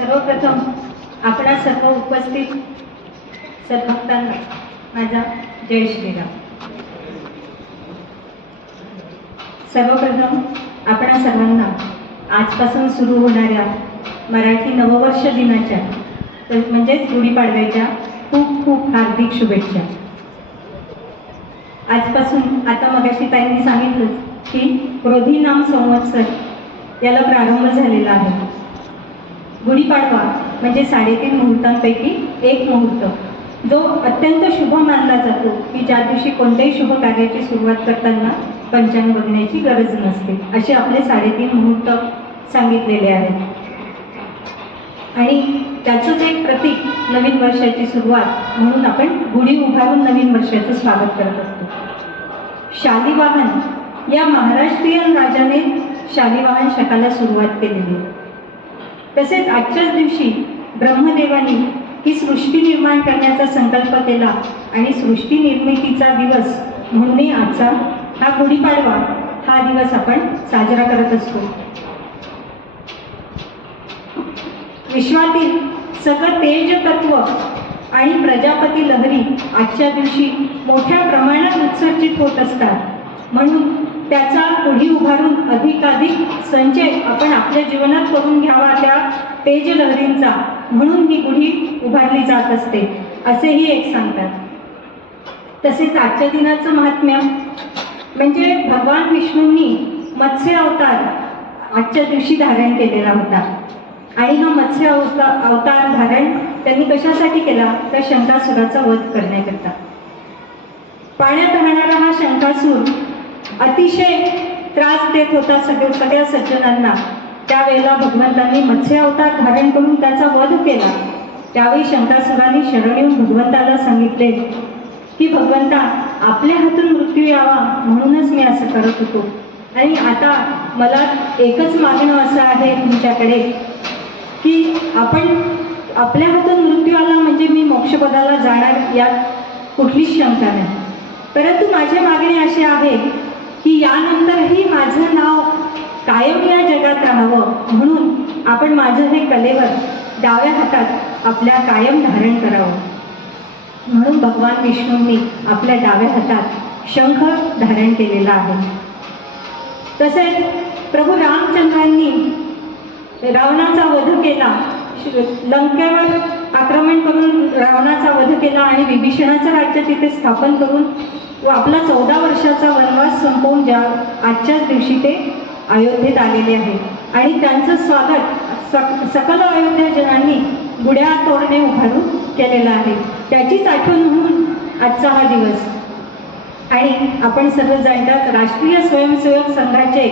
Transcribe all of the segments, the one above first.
सर्वप्रथम आपणा सर्व उपस्थित सद्भक्तांना माझा जय श्रीराम। सर्वप्रथम आपणा सर्वांना आजपासून सुरू होणाऱ्या मराठी नववर्ष दिनाच्या म्हणजेच गुढीपाडव्याच्या खूप खूप हार्दिक शुभेच्छा। आजपासून आता मगाशी ताईंनी सांगितलं की क्रोधी नाम संवत्सर याला प्रारंभ झालेला आहे। गुढीपाडवा म्हणजे 3.5 मुहूर्तांपैकी एक मुहूर्त जो अत्यंत शुभ मानला जातो की ज्या दिवशी कोणत्याही शुभ कार्याची सुरुवात करताना पंचांग बघण्याची गरज नसते, असे आपले 3.5 मुहूर्त सांगितलेले आहेत। आणि त्याचंच एक प्रतीक नवीन वर्षाची सुरुवात म्हणून आपण गुढी उभारून नवीन वर्षाचं स्वागत करत असतो। शालिवाहन या महाराष्ट्रीयन राजाने शालिवाहन शकाला सुरुवात केलेली आहे। तसेच आजच्याच दिवशी ब्रह्मदेवानी ही सृष्टी निर्माण करण्याचा संकल्प केला आणि सृष्टी निर्मितीचा दिवस म्हणून आजचा हा गुढीपाडवा हा दिवस आपण साजरा करत असतो। विश्वातील सगळं तेज तत्व आणि प्रजापती लहरी आजच्या दिवशी मोठ्या प्रमाणात उत्सर्जित होत असतात, म्हणून त्याचा गुढी उभारून अधिकाधिक संचय आपण आपल्या जीवनात करून घ्यावा त्या तेज लहरींचा, म्हणून ही गुढी उभारली जात असते असेही एक सांगतात। तसेच आजच्या दिनाचं महात्म्य म्हणजे भगवान विष्णूंनी मत्स्य अवतार आजच्या दिवशी धारण केलेला होता आणि हा मत्स्य अवतार धारण त्यांनी कशासाठी केला तर शंकासुराचा वध करण्याकरता। पाण्यात राहणारा हा शंकासूर अतिशय त्रास देत होता सगळ्या सज्जनांना। त्यावेळेला भगवंतांनी मत्स्य अवतार धारण करून त्याचा वध केला। त्यावेळी शंकासुराने शरण येऊन भगवंताला सांगितले की भगवंता आपल्या हातून मृत्यू यावा म्हणूनच मी असं करत होतो आणि आता मला एकच मागणं असं आहे तुमच्याकडे की आपण आपल्या हातून मृत्यू आला म्हणजे मी मोक्षपदाला जाणार यात कुठलीच शंका नाही, परंतु माझे मागणे असे आहे की यानंतरही माझं नाव कायम या जगात राहावं म्हणून आपण माझं हे कलेवर डाव्या हातात आपल्या कायम धारण करावं। म्हणून भगवान विष्णूंनी आपल्या डाव्या हातात शंख धारण केलेला आहे। तसेच प्रभू रामचंद्रांनी रावणाचा वध केला, लंकेवर आक्रमण करून रावणाचा वध केला आणि विभीषणाचं राज्य तिथे स्थापन करून व आपला 14 वर्षाचा वनवास संपवून ज्या आजच्याच दिवशी ते अयोध्येत आलेले आहे आणि त्यांचं स्वागत सकल अयोध्याजनांनी गुढ्या तोरणे उभारून केलेलं आहे। त्याचीच आठवण म्हणून आजचा हा दिवस। आणि आपण सर्व जाणतात राष्ट्रीय स्वयंसेवक संघाचे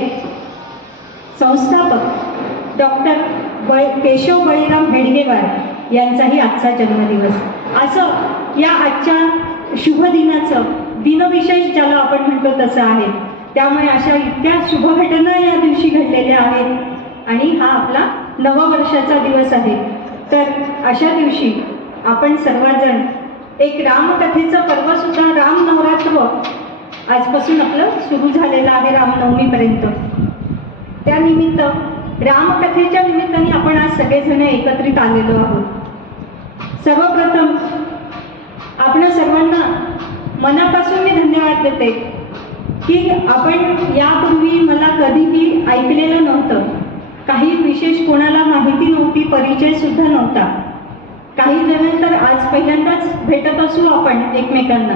संस्थापक डॉक्टर केशव बळीराम हेडगेवार यांचाही आजचा जन्मदिवस। असं या आजच्या शुभ दिनाचं दिनविशेष ज्याला आपण म्हणतो तसं आहे। त्यामुळे अशा इतक्या शुभ घटना या दिवशी घडलेल्या आहेत आणि हा आपला नववर्षाचा दिवस आहे। तर अशा दिवशी आपण सर्वजण एक रामकथेचं पर्व सुद्धा रामनवरात्र आजपासून आपलं सुरू झालेलं आहे रामनवमीपर्यंत। त्यानिमित्त रामकथेच्या निमित्ताने आपण आज सगळेजण एकत्रित आलेलो आहोत। सर्वप्रथम आपण सर्वांना मनापासून मी धन्यवाद देते की आपण यापूर्वी मला कधीही ऐकलेलं नव्हतं, काही विशेष कोणाला माहिती नव्हती, परिचय सुद्धा नव्हता। काही जण तर आज पहिल्यांदाच भेटत असू आपण एकमेकांना,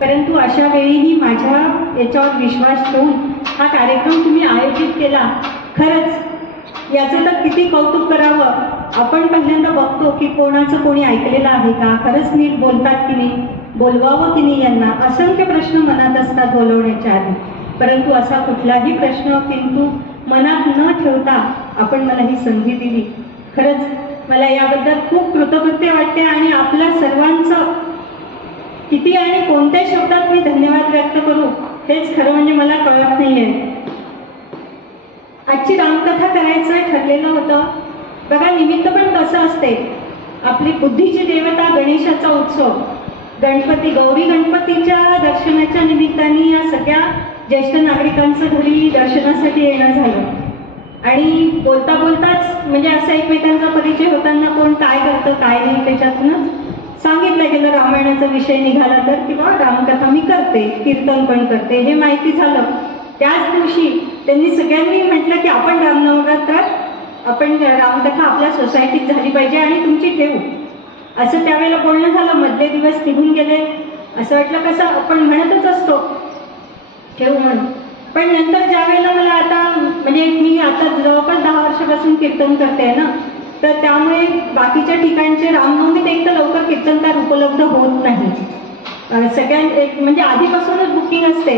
परंतु अशा वेळीही माझ्या याच्यावर विश्वास ठेवून हा कार्यक्रम तुम्ही आयोजित केला, खरंच याचं तर किती कौतुक करावं। आपण पहिल्यांदा बघतो की कोणाचं कोणी ऐकलेलं आहे का, खरंच नीट बोलतात की नाही, बोलवावं की नाही यांना, असंख्य प्रश्न मनात असतात बोलवण्याच्या आधी, परंतु असा कुठलाही प्रश्न किंतु मनात न ठेवता आपण मला ही संधी दिली। खरंच मला याबद्दल खूप कृतज्ञता वाटते आणि आपल्या सर्वांचं किती आणि कोणत्या शब्दात मी धन्यवाद व्यक्त करू हेच खरं म्हणजे मला कळत नाही आहे। आजची रामकथा करायचं ठरलेलं होतं। बघा निमित्त पण कसं असते, आपली बुद्धीची देवता गणेशाचा उत्सव, गणपती गौरी गणपतीच्या दर्शनाच्या निमित्ताने या सगळ्या ज्येष्ठ नागरिकांचं घरी दर्शनासाठी येणं झालं आणि बोलता बोलताच म्हणजे असं एकमेकांचा परिचय होताना कोण काय करतं काय नाही त्याच्यातूनच सांगितलं गेलं रामायणाचा विषय निघाला तर किंवा रामकथा मी करते, कीर्तन पण करते, हे माहिती झालं. त्याच दिवशी त्यांनी सगळ्यांनी म्हटलं की आपण रामनवरात्रात आपण रामकथा आपल्या सोसायटीत झाली पाहिजे आणि तुमची ठेवू, असं त्यावेळेला बोलणं झालं. मधले दिवस निघून गेले. असं वाटलं कसं आपण म्हणतच असतो ठेवू म्हणून. पण नंतर ज्या वेळेला मला आता म्हणजे मी आता जवळपास 10 वर्षापासून कीर्तन करते ना, तर त्यामुळे बाकीच्या ठिकाणचे रामनवमीत एक तर लवकर कीर्तनकार उपलब्ध होत नाही. एक म्हणजे आधीपासूनच बुकिंग असते.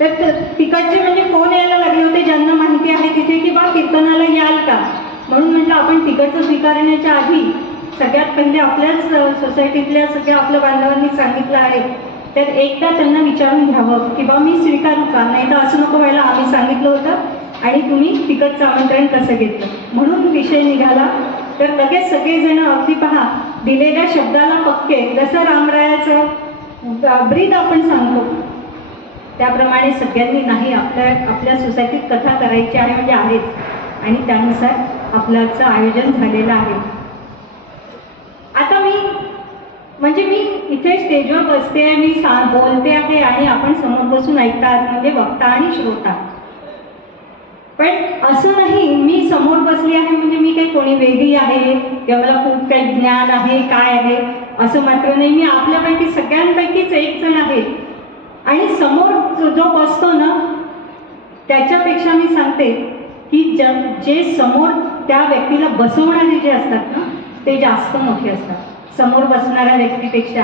तर तिकडचे म्हणजे फोन यायला लागले होते ज्यांना माहिती आहे तिथे की बा कीर्तनाला याल का, म्हणून म्हटलं आपण तिकडचं स्वीकारण्याच्या आधी सगळ्यात पहिले आपल्याच सोसायटीतल्या सगळ्या आपल्या बांधवांनी सांगितलं आहे तर एकदा त्यांना विचारून घ्यावं की बा मी स्वीकारू का, नाही तर असं नको व्हायला आम्ही सांगितलं होतं आणि तुम्ही तिकडचं आमंत्रण कसं घेतलं. म्हणून विषय निघाला. तर लगेच सगळेजण अगदी पहा दिलेल्या शब्दाला पक्के, जसं रामरायाचं ब्रीद आपण सांगतो त्याप्रमाणे सगळ्यांनी नाही आपल्या सोसायटीत कथा करायची आहे म्हणजे आहेच आणि त्यानुसार आपल्याचं आयोजन झालेलं आहे. आता मी इथे स्टेजवर बसते, मी बोलते आहे आणि आपण समोर बसून ऐकतात म्हणजे वक्ता आणि श्रोता. पण असं नाही मी समोर बसली आहे म्हणजे मी काही कोणी वेगळी आहे किंवा मला खूप काही ज्ञान आहे काय आहे असं मात्र नाही. मी आपल्यापैकी सगळ्यांपैकीच एक जण आहे आणि समोर जो बसतो ना त्याच्यापेक्षा मी सांगते की जे समोर त्या व्यक्तीला बसवणारे जे असतात ना ते जास्त मोठे असतात समोर बसणाऱ्या व्यक्तीपेक्षा.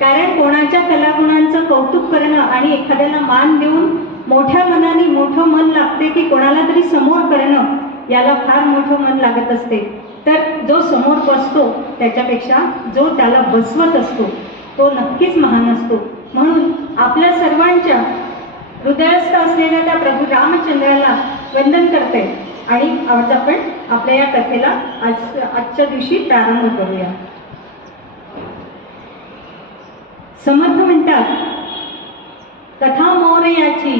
कारण कोणाच्या कलागुणांचं कौतुक करणं आणि एखाद्याला मान देऊन मोठ्या मनाने मोठं मन लागते की कोणाला तरी समोर करणं याला फार मोठं मन लागत असते. तर जो समोर बसतो त्याच्यापेक्षा जो त्याला बसवत असतो तो नक्कीच महान असतो. म्हणून आपल्या सर्वांच्या हृदयस्थ असलेल्या त्या प्रभू रामचंद्राला वंदन करते आणि आज आपण आपल्या या कथेला आजच्या दिवशी प्रारंभ करूया. समर्थ म्हणतात कथा मोरयाची,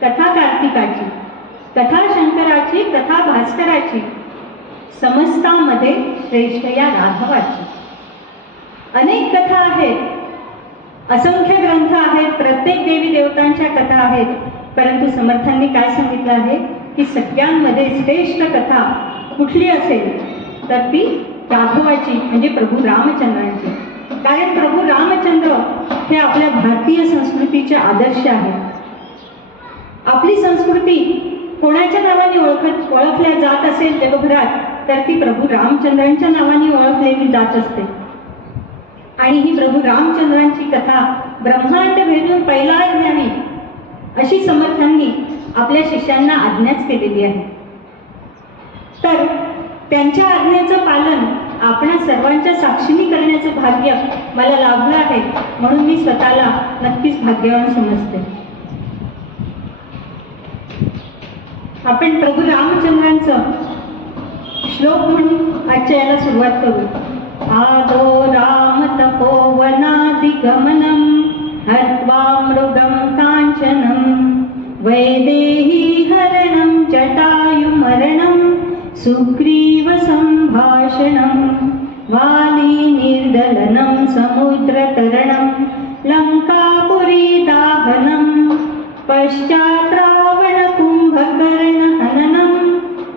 कथा कार्तिकाची, कथा शंकराची, कथा भास्कराची, समस्तामध्ये श्रेष्ठ या राघवाची. अनेक कथा आहेत, असंख्य ग्रंथ आहेत, प्रत्येक देवी देवतांच्या कथा आहेत, परंतु समर्थांनी काय सांगितलं आहे की सगळ्यांमध्ये श्रेष्ठ कथा कुठली असेल तर ती राघवाची म्हणजे प्रभू रामचंद्रांची. कारण प्रभू रामचंद्र हे आपल्या भारतीय संस्कृतीचे आदर्श आहेत. आपली संस्कृती कोणाच्या नावाने ओळखल्या जात असेल जगभरात तर ती प्रभू रामचंद्रांच्या नावाने ओळखलेली जात असते. आणि ही प्रभू रामचंद्रांची कथा ब्रह्मांड भेदून पैलास न्यावी अशी समर्थांनी आपल्या शिष्यांना आज्ञाच केलेली आहे. तर त्यांच्या आज्ञेचं पालन आपणा सर्वांच्या साक्षीने करण्याचं भाग्य मला लाभलं आहे, म्हणून मी स्वतःला नक्कीच भाग्यवान समजते. आपण प्रभू रामचंद्रांचं श्लोक म्हणून आजच्या याला सुरुवात करू. आदो राम तपोवनादिगमनम हत्वा मृगं कांचनम वैदेही हरणं जटायुमरणं सुग्रीव संभाषणं वाली निर्दलनं समुद्रतरणं लंकापुरी दाहनं पश्चात् रावण कुंभकर्ण हननं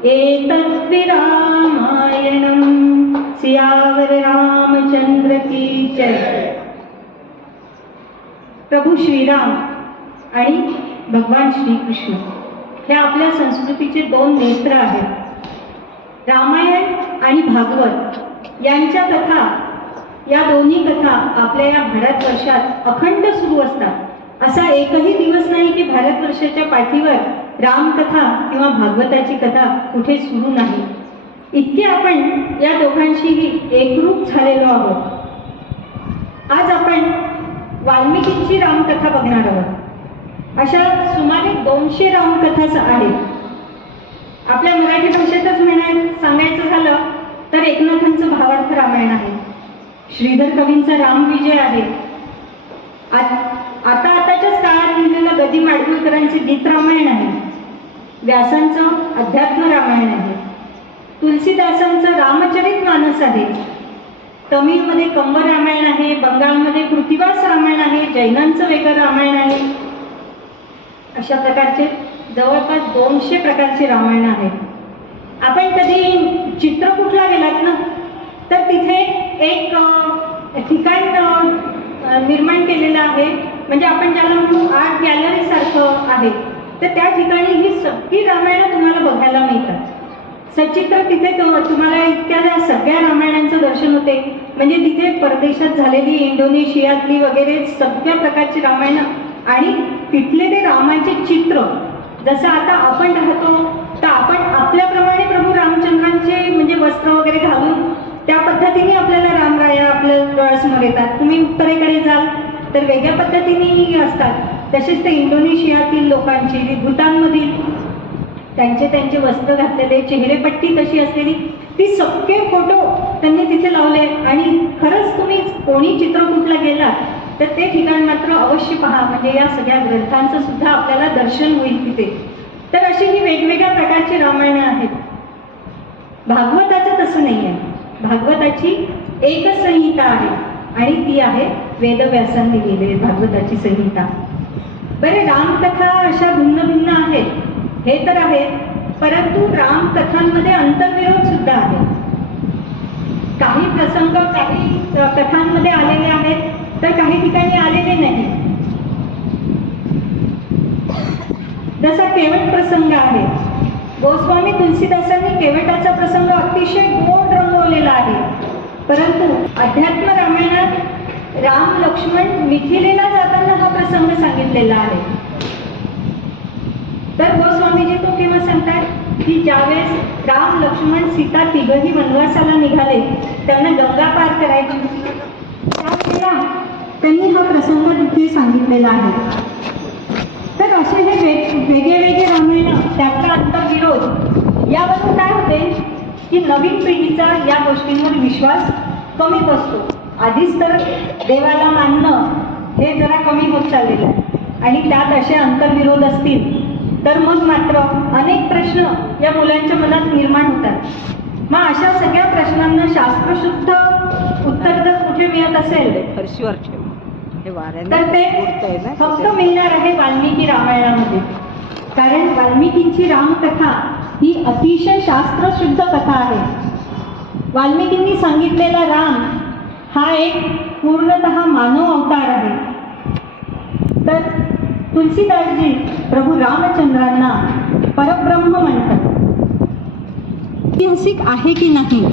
एतद् रामायणं. सियावर रामचंद्र की जय. प्रभू श्रीराम आणि भगवान श्रीकृष्ण हे आपल्या संस्कृतीचे दोन नेत्र आहेत. रामायण आणि भागवत यांच्या कथा, या दोन्ही कथा आपल्या या भारतवर्षात अखंड सुरू असतात. असा एकही दिवस नाही की भारतवर्षाच्या पाठीवर रामकथा किंवा भागवताची कथा कुठे सुरू नाही. इतके आपण या दोघांशीही एकरूप झालेलो आहोत. आज आपण वाल्मिकींची रामकथा बघणार आहोत. अशा सुमारे 200 रामकथा आहेत. आपल्या मराठी भाषेतच सांगायचं झालं तर एकनाथांचं भावार्थ रामायण आहे, श्रीधर कवींचा रामविजय आहे, आताच्याच काळात लिहिलेलं गदी माडगुळकरांचे गीत रामायण आहे, व्यासांचं अध्यात्म रामायण आहे, तुलसीदासांचं रामचरितमानस आहे, तमिळमध्ये कंब रामायण आहे, बंगालमध्ये कृतिवास रामायण आहे, जैनांचं वेगळं रामायण आहे. अशा प्रकारचे जवळपास 200 प्रकारचे रामायण आहेत. आपण कधी चित्रकूटला गेलात ना, तर तिथे एक ठिकाण निर्माण केलेलं आहे, म्हणजे आपण ज्याला म्हणू आर्ट गॅलरी सारखं आहे. तर त्या ठिकाणी ही सगळी रामायणं तुम्हाला बघायला मिळतात. सचित्र तिथे तुम्हाला इतक्या सगळ्या रामायणांचं दर्शन होते. म्हणजे तिथे परदेशात झालेली, इंडोनेशियातली वगैरे सगळ्या प्रकारची रामायणं आणि तिथले ते रामाचे चित्र. जसं आता आपण राहतो तर आपण आपल्याप्रमाणे प्रभू रामचंद्रांचे म्हणजे वस्त्र वगैरे घालून त्या पद्धतीने आपल्याला रामराया आपल्या डोळ्यासमोर येतात. तुम्ही उत्तरेकडे जाल तर वेगळ्या पद्धतीने असतात. तसेच ते इंडोनेशियातील लोकांची, भूतानमधील त्यांचे वस्त्र घातलेले, चेहरेपट्टी तशी असलेली, ती सगळे फोटो त्यांनी तिथे लावले. आणि खरंच तुम्ही कोणी चित्रकूटला गेलात तर ते ठिकाण मात्र अवश्य पहा. म्हणजे या सगळ्या ग्रंथांचं सुद्धा आपल्याला दर्शन होईल तिथे. तर अशी ही वेगवेगळ्या प्रकारची रामायणं आहेत. भागवताचं तसं नाही आहे. भागवताची एकच संहिता आहे आणि ती आहे वेदव्यासांनी लिहिलेली भागवताची संहिता. बरे, रामकथा अशा भिन्न भिन्न आहेत, हे तर आहे, परंतु रामकथांमध्ये अंतर्विरोध सुद्धा आहे. काही प्रसंग काही कथांमध्ये आलेले आहेत तर काही ठिकाणी आलेले नाही. जसा केवट प्रसंग आहे, गोस्वामी तुलसीदासांनी केवटाचा प्रसंग अतिशय गोड रंगवलेला आहे. परंतु अध्यात्म रामायणात राम लक्ष्मण मिथिलेला जाताना हा प्रसंग सांगितलेला आहे. तर गोस्वामीजी तो केव्हा सांगतात की ज्यावेळेस राम लक्ष्मण सीता तिघही वनवासाला निघाले, त्यांना गंगा पार करायची होती, त्यावेळेला त्यांनी हा प्रसंग तिथे सांगितलेला आहे. तर असे हे वेगळे वेगळे रामायण, त्याचा अंतर्विरोध, यावरून काय होते की नवीन पिढीचा या गोष्टींवर विश्वास कमी बसतो. आधीच तर देवाला मानणं हे जरा कमी होत चाललेलं आहे आणि त्यात असे अंतर्विरोध असतील तर मग मात्र अनेक प्रश्न या मुलांच्या मनात निर्माण होतात. मग अशा सगळ्या प्रश्नांना शास्त्रशुद्ध उत्तर जर कुठे मिळत असेल तर ते फक्त मिळणार आहे वाल्मिकी रामायणामध्ये. कारण वाल्मिकींची रामकथा ही अतिशय शास्त्रशुद्ध कथा आहे. वाल्मिकींनी सांगितलेला राम हा एक पूर्णतः मानव अवतार आहे. तर तुलसीदासजी प्रभू रामचंद्रांना परब्रह्म म्हणतात. ऐतिहासिक आहे की नाही,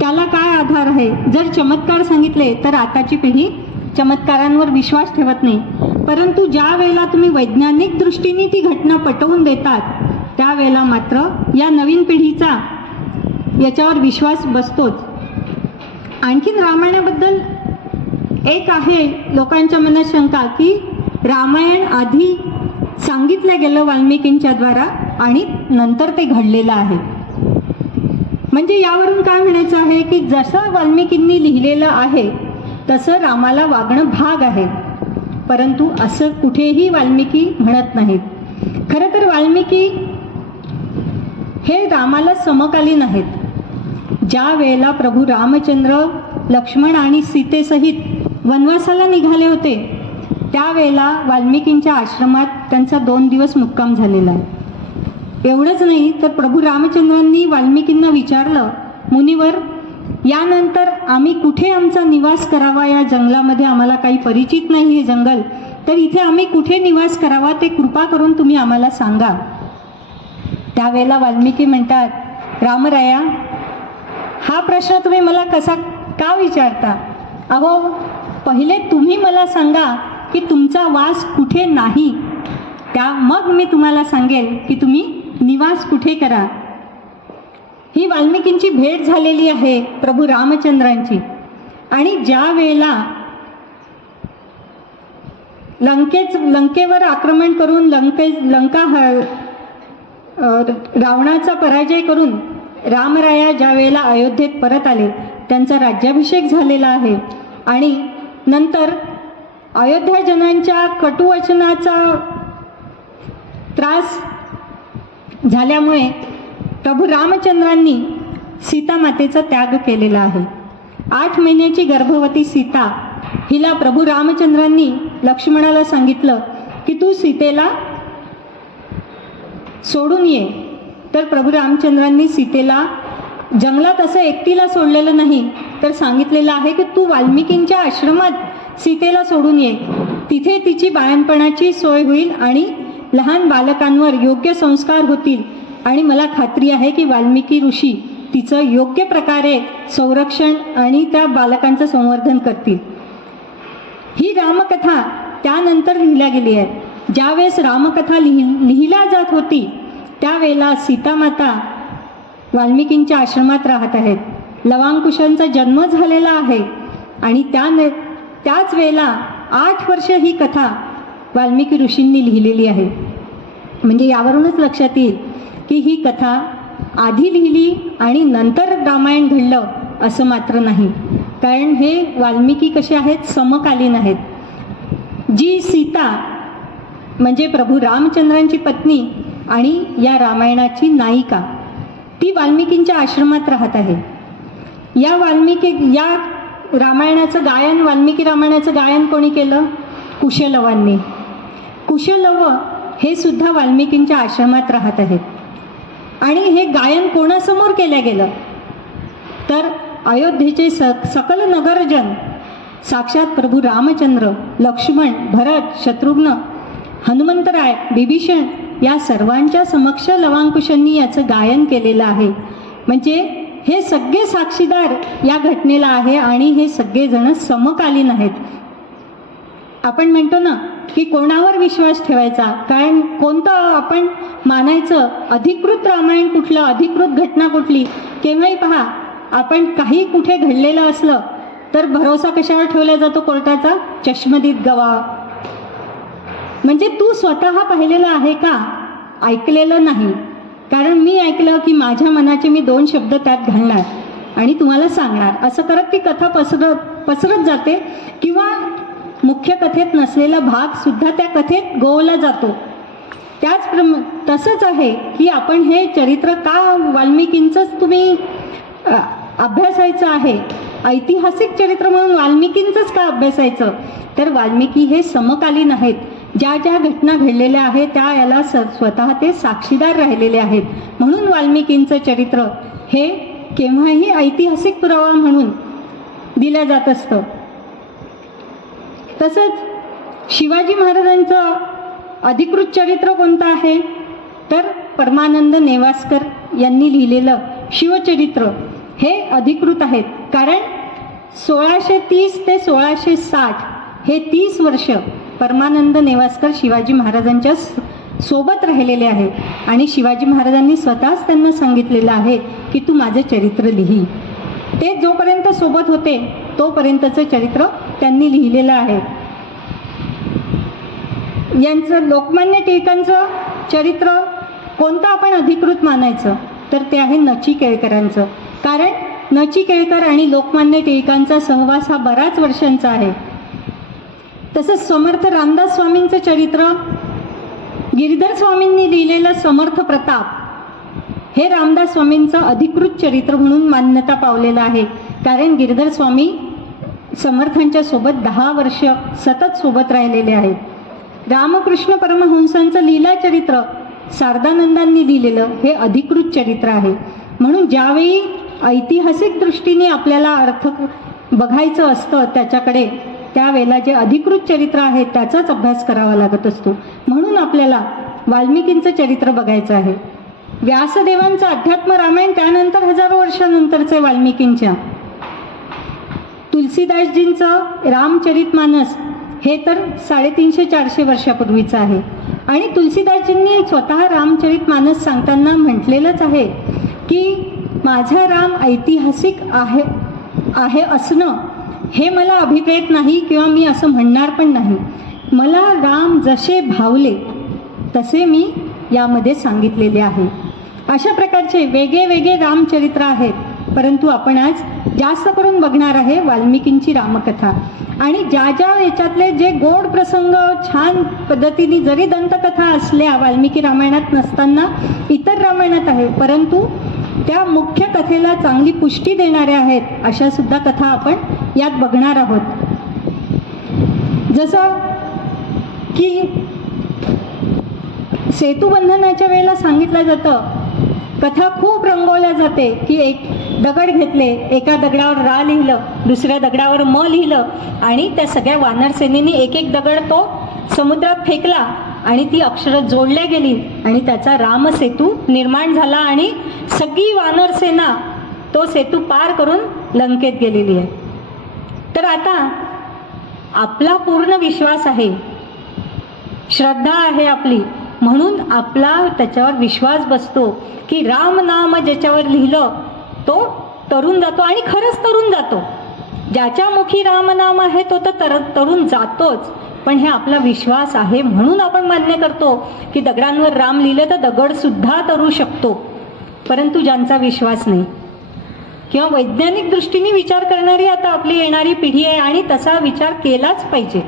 त्याला काय आधार आहे? जर चमत्कार सांगितले तर आताची पिढी चमत्कारांवर विश्वास ठेवत नाही. परंतु ज्या वेळेला तुम्ही वैज्ञानिक दृष्टीने ती घटना पटवून देतात त्यावेळेला मात्र या नवीन पिढीचा याच्यावर विश्वास बसतोच. आणखीन रामायणाबद्दल एक आहे लोकांच्या मनात शंका की रामायण आधी सांगितलं गेलं वाल्मिकींच्या द्वारा आणि नंतर ते घडलेलं आहे. म्हणजे यावरून काय म्हणायचं आहे की जसं वाल्मिकींनी लिहिलेलं आहे तसं रामाला वागणं भाग आहे. परंतु असं कुठेही वाल्मिकी म्हणत नाहीत. खरं तर वाल्मिकी हे रामाला समकालीन आहेत. ज्या वेळेला प्रभू रामचंद्र लक्ष्मण आणि सीतेसहित वनवासाला निघाले होते त्यावेळेला वाल्मिकींच्या आश्रमात त्यांचा 2 दिवस मुक्काम झालेला आहे. एवढंच नाही तर प्रभू रामचंद्रांनी वाल्मिकींना विचारलं, मुनिवर यानंतर आम्ही कुठे आमचा निवास करावा? या जंगलामध्ये आम्हाला काही परिचित नाही हे जंगल, तर इथे आम्ही कुठे निवास करावा ते कृपा करून तुम्ही आम्हाला सांगा. त्यावेळेला वाल्मिकी म्हणतात, रामराया हा प्रश्न तुम्ही मला का विचारता? अहो पहिले तुम्ही मला सांगा की तुमचा वास कुठे नाही, मग मी तुम्हाला सांगेल की तुम्ही निवास कुठे करा. ही वाल्मिकींची भेट झालेली आहे प्रभू रामचंद्रांची. आणि ज्या वेळेला लंकेवर आक्रमण करून रावणाचा पराजय करून रामराया ज्या वेळेला अयोध्येत परत आले त्यांचा राज्याभिषेक झालेला आहे. आणि नंतर अयोध्याजनांच्या कटुवचनाचा त्रास झाल्यामुळे प्रभू रामचंद्रांनी सीता मातेचा त्याग केलेला आहे. 8 महिन्याची गर्भवती सीता हिला प्रभू रामचंद्रांनी लक्ष्मणाला सांगितलं की तू सीतेला सोडून ये. तर प्रभू रामचंद्रांनी सीतेला जंगलात असं एकटीला सोडलेलं नाही, तर सांगितलेलं आहे की तू वाल्मिकींच्या आश्रमात सीतेला सोडून ये. तिथे तिची बाळणपणाची सोय होईल आणि लहान बालकांवर योग्य संस्कार होतील आणि मला खात्री आहे की वाल्मिकी ऋषी तिचं योग्य प्रकारे संरक्षण आणि त्या बालकांचं संवर्धन करतील. ही रामकथा त्यानंतर लिहिल्या गेली आहे. ज्यावेळेस रामकथा लिहिल्या जात होती त्यावेळेला सीतामाता वाल्मिकींच्या आश्रमात राहत आहेत. लवांकुशांचा जन्म झालेला आहे आणि त्याच वेळेला 8 वर्ष ही कथा वाल्मिकी ऋषींनी लिहिलेली आहे. म्हणजे यावरूनच लक्षात येईल की ही कथा आधी लिहिली आणि नंतर रामायण घडलं असं मात्र नाही, कारण हे वाल्मिकी कसे आहेत, समकालीन आहेत. जी सीता म्हणजे प्रभू रामचंद्रांची पत्नी आणि या रामायणाची नायिका ती वाल्मिकींच्या आश्रमात राहत आहे. या रामायणाचं गायन, वाल्मिकी रामायणाचं गायन कोणी केलं? कुशलवांनी. कुशलव हे सुद्धा वाल्मिकींच्या आश्रमात राहत आहेत. आणि हे गायन कोणासमोर केलं गेलं? तर अयोध्येचे सकल नगरजन, साक्षात प्रभू रामचंद्र, लक्ष्मण, भरत, शत्रुघ्न, हनुमंतराय, बिभीषण या सर्वांच्या समक्ष लवांकुशांनी याचं गायन केलेलं आहे. म्हणजे हे सगळे साक्षीदार या घटनेला आहे आणि हे सगळेजण समकालीन आहेत. आपण म्हणतो ना की कोणावर विश्वास ठेवायचा, कारण कोणतं आपण मानायचं, अधिकृत रामायण कुठलं, अधिकृत घटना कुठली. केव्हाही पहा, आपण काही कुठे घडलेलं असलं तर भरोसा कशावर ठेवला जातो? कोर्टाचा चष्मदीद गवाह. म्हणजे तू स्वतः पाहिलेलं आहे का? ऐकलेलं नाही. कारण मी ऐकलं की माझ्या मनाचे मी 2 शब्द त्यात घालणार आणि तुम्हाला सांगणार, असं करत ती कथा पसरत जाते किंवा मुख्य कथेत नसलेला भाग सुद्धा त्या कथेत गोवला जातो. तसंच आहे की आपण हे चरित्र का वाल्मिकींचंच तुम्ही अभ्यासायचं आहे, ऐतिहासिक चरित्र म्हणून वाल्मिकींचंच का अभ्यासायचं? तर वाल्मिकी हे समकालीन आहेत. ज्या ज्या घटना घडलेल्या आहेत त्या याला स्वतः ते साक्षीदार राहिलेले आहेत. म्हणून वाल्मिकींचं चरित्र हे केव्हाही ऐतिहासिक पुरावा म्हणून दिलं जात असतं. तसंच शिवाजी महाराजांचं अधिकृत चरित्र कोणतं आहे? तर परमानंद नेवासकर यांनी लिहिलेलं शिवचरित्र हे अधिकृत आहेत. कारण 1630 ते 1660 हे 30 वर्ष परमानंद नेवासकर शिवाजी महाराजांच्या सोबत राहिलेले आहेत आणि शिवाजी महाराजांनी स्वतःच त्यांना सांगितलेलं आहे की तू माझं चरित्र लिही. ते जोपर्यंत सोबत होते तोपर्यंतचं चरित्र त्यांनी लिहिलेलं आहे. यांचं लोकमान्य टिळकांचं चरित्र कोणतं आपण अधिकृत मानायचं? तर ते आहे नची केळकरांचं. कारण नची केळकर आणि लोकमान्य टिळकांचा सहवास हा बराच वर्षांचा आहे. तसंच समर्थ रामदास स्वामींचं चरित्र, गिरीधर स्वामींनी लिहिलेलं समर्थ प्रताप हे रामदास स्वामींचं अधिकृत चरित्र म्हणून मान्यता पावलेलं आहे. कारण गिरीधर स्वामी समर्थांच्या सोबत 10 वर्ष सतत सोबत राहिलेले आहेत. रामकृष्ण परमहंसांचं लीला चरित्र शारदानंदांनी लिहिलेलं हे अधिकृत चरित्र आहे. म्हणून ज्यावेळी ऐतिहासिक दृष्टीने आपल्याला अर्थ बघायचं असतं त्याच्याकडे, त्यावेळेला जे अधिकृत चरित्र आहे त्याचाच अभ्यास करावा लागत असतो. म्हणून आपल्याला वाल्मिकींचं चरित्र बघायचं आहे. व्यासदेवांचं अध्यात्म रामायण त्यानंतर हजारो वर्षानंतरचे वाल्मिकींच्या. तुलसीदासजींचं रामचरितमानस हे तर 350-400 वर्षापूर्वीचं आहे. आणि तुलसीदासजींनी स्वतः रामचरितमानस सांगताना म्हटलेलंच आहे की माझा राम ऐतिहासिक आहे असणं हे मला अभिप्रेत नाही किंवा मी असं म्हणणार पण नाही. मला राम जसे भावले तसे मी यामध्ये सांगितलेले आहे. अशा प्रकारचे वेगळे वेगळे रामचरित्र आहेत. परंतु आपण आज जास्त करून बघणार आहे वाल्मिकींची रामकथा. आणि ज्या ज्या याच्यातले जे गोड प्रसंग छान पद्धतीने जरी दंतकथा असल्या वाल्मिकी रामायणात नसताना इतर रामायणात आहे, परंतु त्या मुख्य कथेला चांगली पुष्टी देणाऱ्या आहेत अशा सुद्धा कथा आपण यात बघणार आहोत. जसं की सेतुबंधनाच्या वेळेला सांगितलं जातं, कथा खूप रंगवल्या जाते की एक दगड घेतले, एका दगडावर रा लिहिलं, दुसऱ्या दगडावर म लिहिलं आणि त्या सगळ्या वानर सेनेने एक एक दगड तो समुद्रात फेकला आणि ती अक्षरं जोडल्या गेली आणि त्याचा रामसेतू निर्माण झाला आणि सगळी वानर सेना तो सेतू पार करून लंकेत गेलेली आहे. तर आता आपला पूर्ण विश्वास आहे, श्रद्धा आहे आपली, म्हणून आपला त्याच्यावर विश्वास बसतो की राम नाम ज्याच्यावर लिहिलं तो तरुण जातो आणि खरंच तरुण जातो. ज्याच्या मुखी रामनाम आहे तो तर तरुण जातोच. पण हे आपला विश्वास आहे म्हणून आपण मान्य करतो की दगडांवर राम लिहिलं तर दगड सुद्धा तरू शकतो. परंतु ज्यांचा विश्वास नाही किंवा वैज्ञानिक दृष्टीने विचार करणारी आता आपली येणारी पिढी आहे आणि तसा विचार केलाच पाहिजे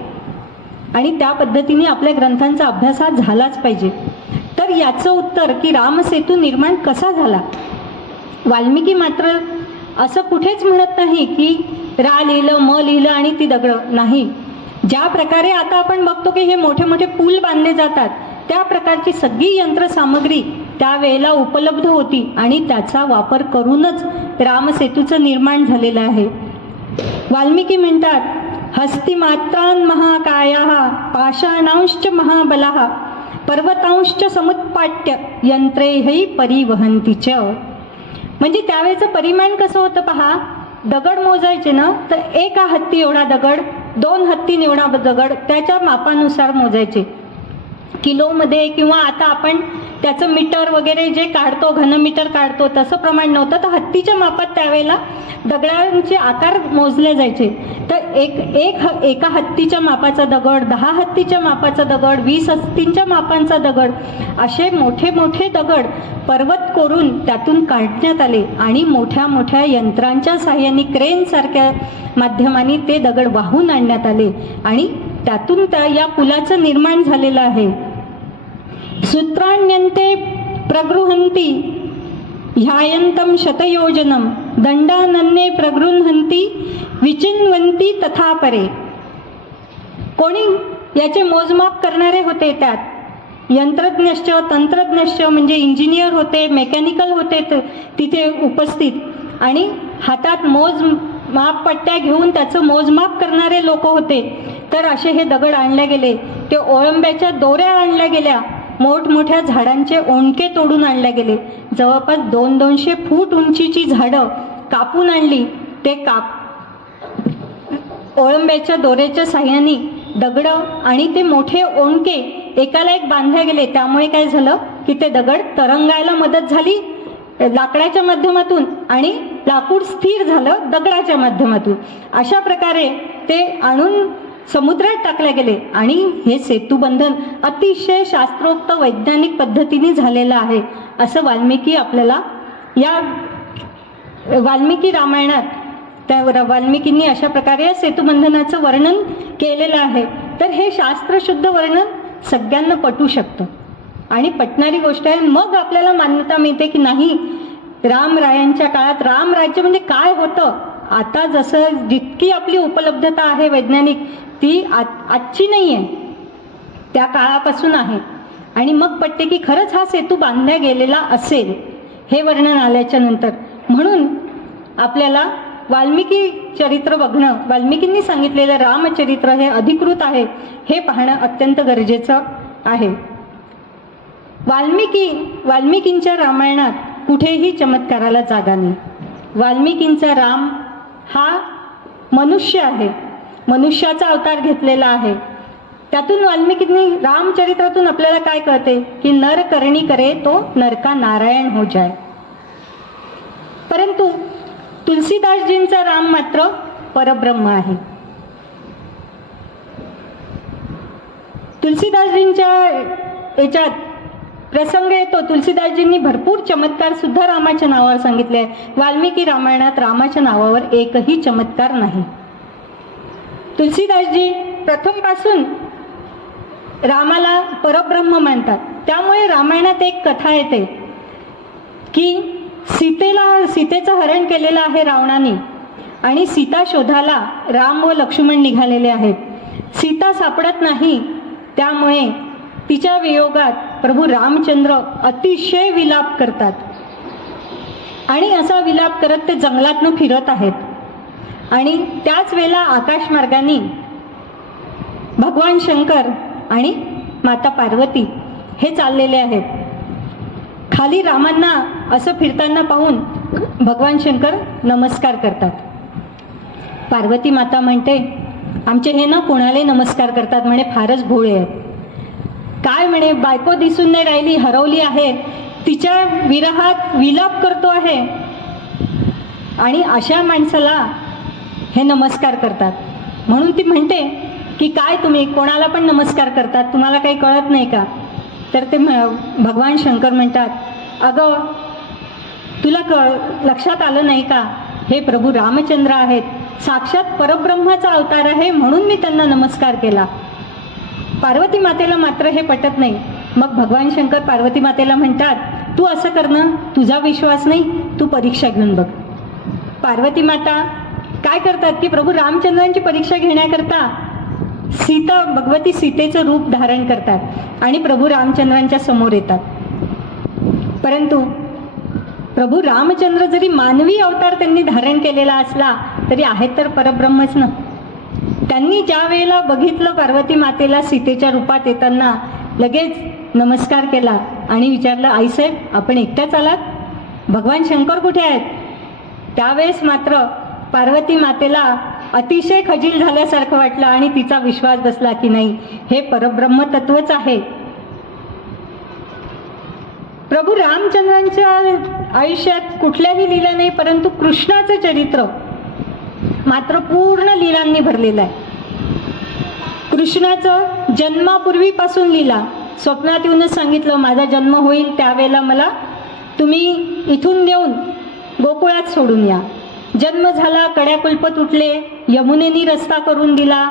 आणि त्या पद्धतीने आपल्या ग्रंथांचा अभ्यास हा झालाच पाहिजे. तर याचं उत्तर की रामसेतू निर्माण कसा झाला. वाल्मिकी मात्र असं कुठेच म्हणत नाही की रा लिहिलं म लिहिलं आणि ती दगडं नाही. ज्या प्रकारे आता आपण बघतो की हे मोठे मोठे पूल बांधले जातात त्या प्रकारची सगळी यंत्रसामग्री त्यावेळेला उपलब्ध होती आणि त्याचा वापर करूनच रामसेतूचं निर्माण झालेलं आहे. वाल्मिकी म्हणतात, हस्तिमात्रान् महाकायाः पाषाणांश्च महाबलाः पर्वतांश्च समुत्पाट्य यंत्रैहि परिवहन्ति च. म्हणजे त्यावेळेचं परिमाण कसं होतं पहा. दगड मोजायचे ना तर एका हत्ती एवढा दगड, 2 हत्तीन एवढा दगड त्याच्या मापानुसार मोजायचे. किलोमध्ये किंवा आता आपण त्याचं मीटर वगैरे जे काढतो, घनमीटर काढतो तसं प्रमाण नव्हतं. तर हत्तीच्या मापात त्यावेळेला दगडांचे आकार मोजले जायचे. तर एका हत्तीच्या मापाचा दगड, 10 हत्तीच्या मापाचा दगड, 20 हत्तींच्या मापांचा दगड असे मोठे मोठे दगड पर्वत कोरून त्यातून काढण्यात आले आणि मोठ्या मोठ्या यंत्रांच्या साहाय्याने क्रेनसारख्या माध्यमाने ते दगड वाहून आणण्यात आले आणि त्यातून या पुलाचं निर्माण झालेलं आहे. सूत्राण्यन्ते प्रगृहन्ति ह्यायन्तं शतयोजनं दंडानन्ये प्रगृह्णन्ति विचिन्वन्ति तथा परे. कोणी याचे मोजमाप करणारे होते. त्यात यंत्रज्ञश्च तंत्रज्ञश्च म्हणजे इंजिनियर होते, मेकॅनिकल होते तिथे उपस्थित आणि हातात मापपट्ट्या घेऊन त्याचं मोजमाप करणारे लोक होते. तर असे हे दगड आणले गेले. ते ओळंब्याच्या दोऱ्या आणल्या गेल्या, मोठमोठ्या झाडांचे ओंडके तोडून आणले गेले. जवळपास 200-200 फूट उंचीची झाडं कापून आणली. ते ओळंब्याच्या दोऱ्याच्या साह्याने दगडं आणि ते मोठे ओंडके एकाला एक बांधले गेले. त्यामुळे काय झालं की ते दगड तरंगायला मदत झाली लाकडाच्या माध्यमातून आणि लाकूड स्थिर झालं दगडाच्या माध्यमातून. अशा प्रकारे ते आणून समुद्रात टाकले गेले आणि हे सेतुबंधन अतिशय शास्त्रोक्त वैज्ञानिक पद्धतीने झालेलं आहे असं वाल्मिकी आपल्याला या वाल्मिकी रामायणात त्या वाल्मिकींनी अशा प्रकारे या सेतुबंधनाचं वर्णन केलेलं आहे. तर हे शास्त्रशुद्ध वर्णन सगळ्यांना पटू शकतं आणि पटणारी गोष्ट आहे. मग आपल्याला मान्यता मिळते की नाही, रामरायांच्या काळात रामराज्य म्हणजे काय होतं. आता जसं जितकी आपली उपलब्धता आहे वैज्ञानिक ती आजची नाही आहे, त्या काळापासून आहे. आणि मग पटते की खरंच हा सेतू बांधला गेलेला असेल हे वर्णन आल्याच्या नंतर. म्हणून आपल्याला वाल्मिकी चरित्र बघणं, वाल्मिकींनी सांगितलेलं रामचरित्र हे अधिकृत आहे हे पाहणं अत्यंत गरजेचं आहे. वाल्मिकींच्या रामायणात कुठेही चमत्काराला जागा नाही. वाल्मिकींचा राम हा मनुष्य आहे, मनुष्याचा अवतार घेतलेला आहे. त्यातून वाल्मिकींनी रामचरित्रातून आपल्याला काय कळते की नर करणी करे तो नरका नारायण हो जाय. परंतु तुलसीदासजींचा राम मात्र परब्रह्म आहे. तुलसीदासजींच्या याच्यात प्रसंग येतो, तुलसीदासजींनी भरपूर चमत्कार सुद्धा रामाच्या नावावर सांगितले आहे. वाल्मिकी रामायणात रामाच्या नावावर एकही चमत्कार नाही. तुलसीदासजी प्रथमपासून रामाला परब्रह्म मानतात. त्यामुळे रामायणात एक कथा येते की सीतेचं हरण केलेलं आहे रावणाने आणि सीता शोधाला राम व लक्ष्मण निघालेले आहेत. सीता सापडत नाही, त्यामुळे तिच्या वियोगात प्रभू रामचंद्र अतिशय विलाप करतात आणि असा विलाप करत ते जंगलातनं फिरत आहेत. आणि त्याच वेळेला आकाशमार्गाने भगवान शंकर आणि माता पार्वती हे चाललेले आहेत. खाली रामांना असं फिरताना पाहून भगवान शंकर नमस्कार करतात. पार्वती माता म्हणते, आमचे हे ना कोणाला नमस्कार करतात म्हणे, फारच भोळे आहेत. काय म्हणे, बायको दिसून नाही राहिली, हरवली आहे, तिच्या विरहात विलाप करतो आहे आणि अशा माणसाला हे नमस्कार करतात. म्हणून ती म्हणते की काय तुम्ही कोणाला पण नमस्कार करतात, तुम्हाला काही कळत नाही का? तर ते भगवान शंकर म्हणतात, अगं तुला लक्षात आलं नाही का, हे प्रभू रामचंद्र आहेत, साक्षात परब्रह्माचा अवतार आहे, म्हणून मी त्यांना नमस्कार केला. पार्वती मातेला मात्र हे पटत नाही. मग भगवान शंकर पार्वती मातेला म्हणतात, तू असं कर ना, तुझा विश्वास नाही, तू परीक्षा घेऊन बघ. पार्वती माता काय करतात की प्रभू रामचंद्रांची परीक्षा घेण्याकरता भगवती सीतेचं रूप धारण करतात आणि प्रभू रामचंद्रांच्या समोर येतात. परंतु प्रभू रामचंद्र जरी मानवी अवतार त्यांनी धारण केलेला असला तरी आहेत तर परब्रह्मच ना. त्यांनी ज्या वेळेला बघितलं पार्वती मातेला सीतेच्या रूपात येताना लगेच नमस्कार केला आणि विचारलं, आईसाहेब आपण एकट्याच आलात, भगवान शंकर कुठे आहेत? त्यावेळेस मात्र पार्वती मातेला अतिशय खजील झाल्यासारखं वाटलं आणि तिचा विश्वास बसला की नाही, हे परब्रह्म तत्वच आहे. प्रभू रामचंद्रांच्या आयुष्यात कुठल्याही लीला नाही, परंतु कृष्णाचं चरित्र मात्र पूर्ण लीलांनी भरलेलं आहे. कृष्णाचं जन्मापूर्वीपासून लीला, स्वप्नात येऊनच सांगितलं माझा जन्म होईल त्यावेळेला मला तुम्ही इथून देऊन गोकुळात सोडून या. जन्म झाला, कड्याकुल्प तुटले, यमुनेनी रस्ता करून दिला,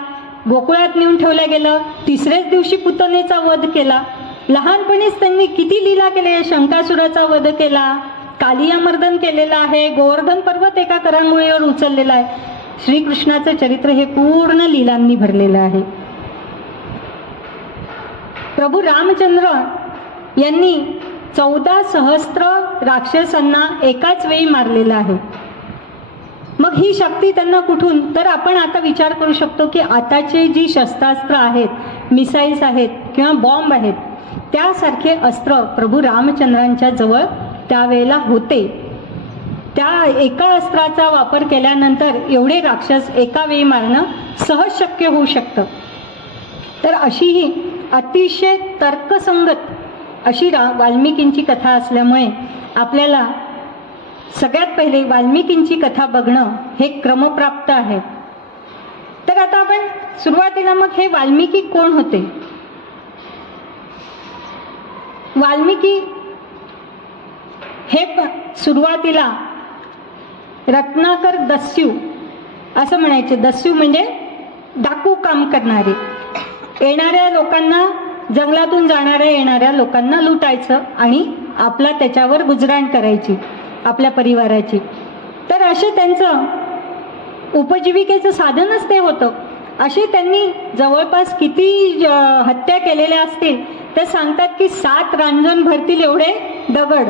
गोकुळात नेऊन ठेवलं गेलं. तिसऱ्याच दिवशी पुतनेचा वध केला. लहानपणीच त्यांनी किती लीला केले, शंकासुराचा वध केला, कालियामर्दन केलेलं आहे, गोवर्धन पर्वत एका करांगोळीवर उचललेला आहे. श्रीकृष्णाचं चरित्र हे पूर्ण लीलांनी भरलेलं आहे. प्रभू रामचंद्र यांनी 14 सहस्त्र राक्षसांना एकाच वेळी मारलेलं आहे. मग ही शक्ती त्यांना कुठून? तर आपण आता विचार करू शकतो की आताचे जी शस्त्रास्त्र आहेत, मिसाईल्स आहेत किंवा बॉम्ब आहेत, त्यासारखे अस्त्र प्रभू रामचंद्रांच्या जवळ त्यावेळेला होते. त्या एका अस्त्राचा वापर केल्यानंतर एवढे राक्षस एका वेळी मारणं सहज शक्य होऊ शकतं. तर अशी ही अतिशय तर्कसंगत अशी वाल्मिकींची कथा असल्यामुळे आपल्याला सगळ्यात पहिले वाल्मिकींची कथा बघणं हे क्रमप्राप्त आहे. तर आता आपण सुरुवातीला मग हे वाल्मिकी कोण होते? वाल्मिकी हे सुरुवातीला रत्नाकर दस्यू असं म्हणायचे. दस्यू म्हणजे डाकू काम करणारे, येणाऱ्या लोकांना, जंगलातून जाणाऱ्या येणाऱ्या लोकांना लुटायचं आणि आपला त्याच्यावर गुजराण करायची आपल्या परिवाराची. तर असे त्यांचं उपजीविकेचं साधनच ते होतं. असे त्यांनी जवळपास किती हत्या केलेल्या असतील ते सांगतात की 7 रांजण भरतील एवढे दगड,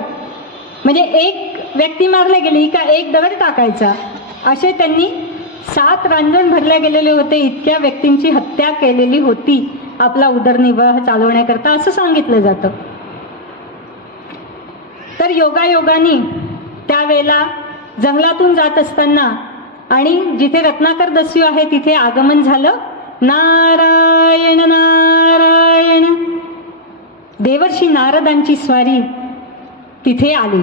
म्हणजे एक व्यक्ती मारले गेली का एक दगड टाकायचा, असे त्यांनी 7 रांजण भरले गेलेले होते. इतक्या व्यक्तींची हत्या केलेली होती आपला उदरनिर्वाह चालवण्याकरता असं सांगितलं जातं. तर योगायोगाने त्यावेळेला जंगलातून जात असताना आणि जिथे रत्नाकर दस्यू आहे तिथे आगमन झालं. नारायण नारायण, देवर्षी नारदांची स्वारी तिथे आली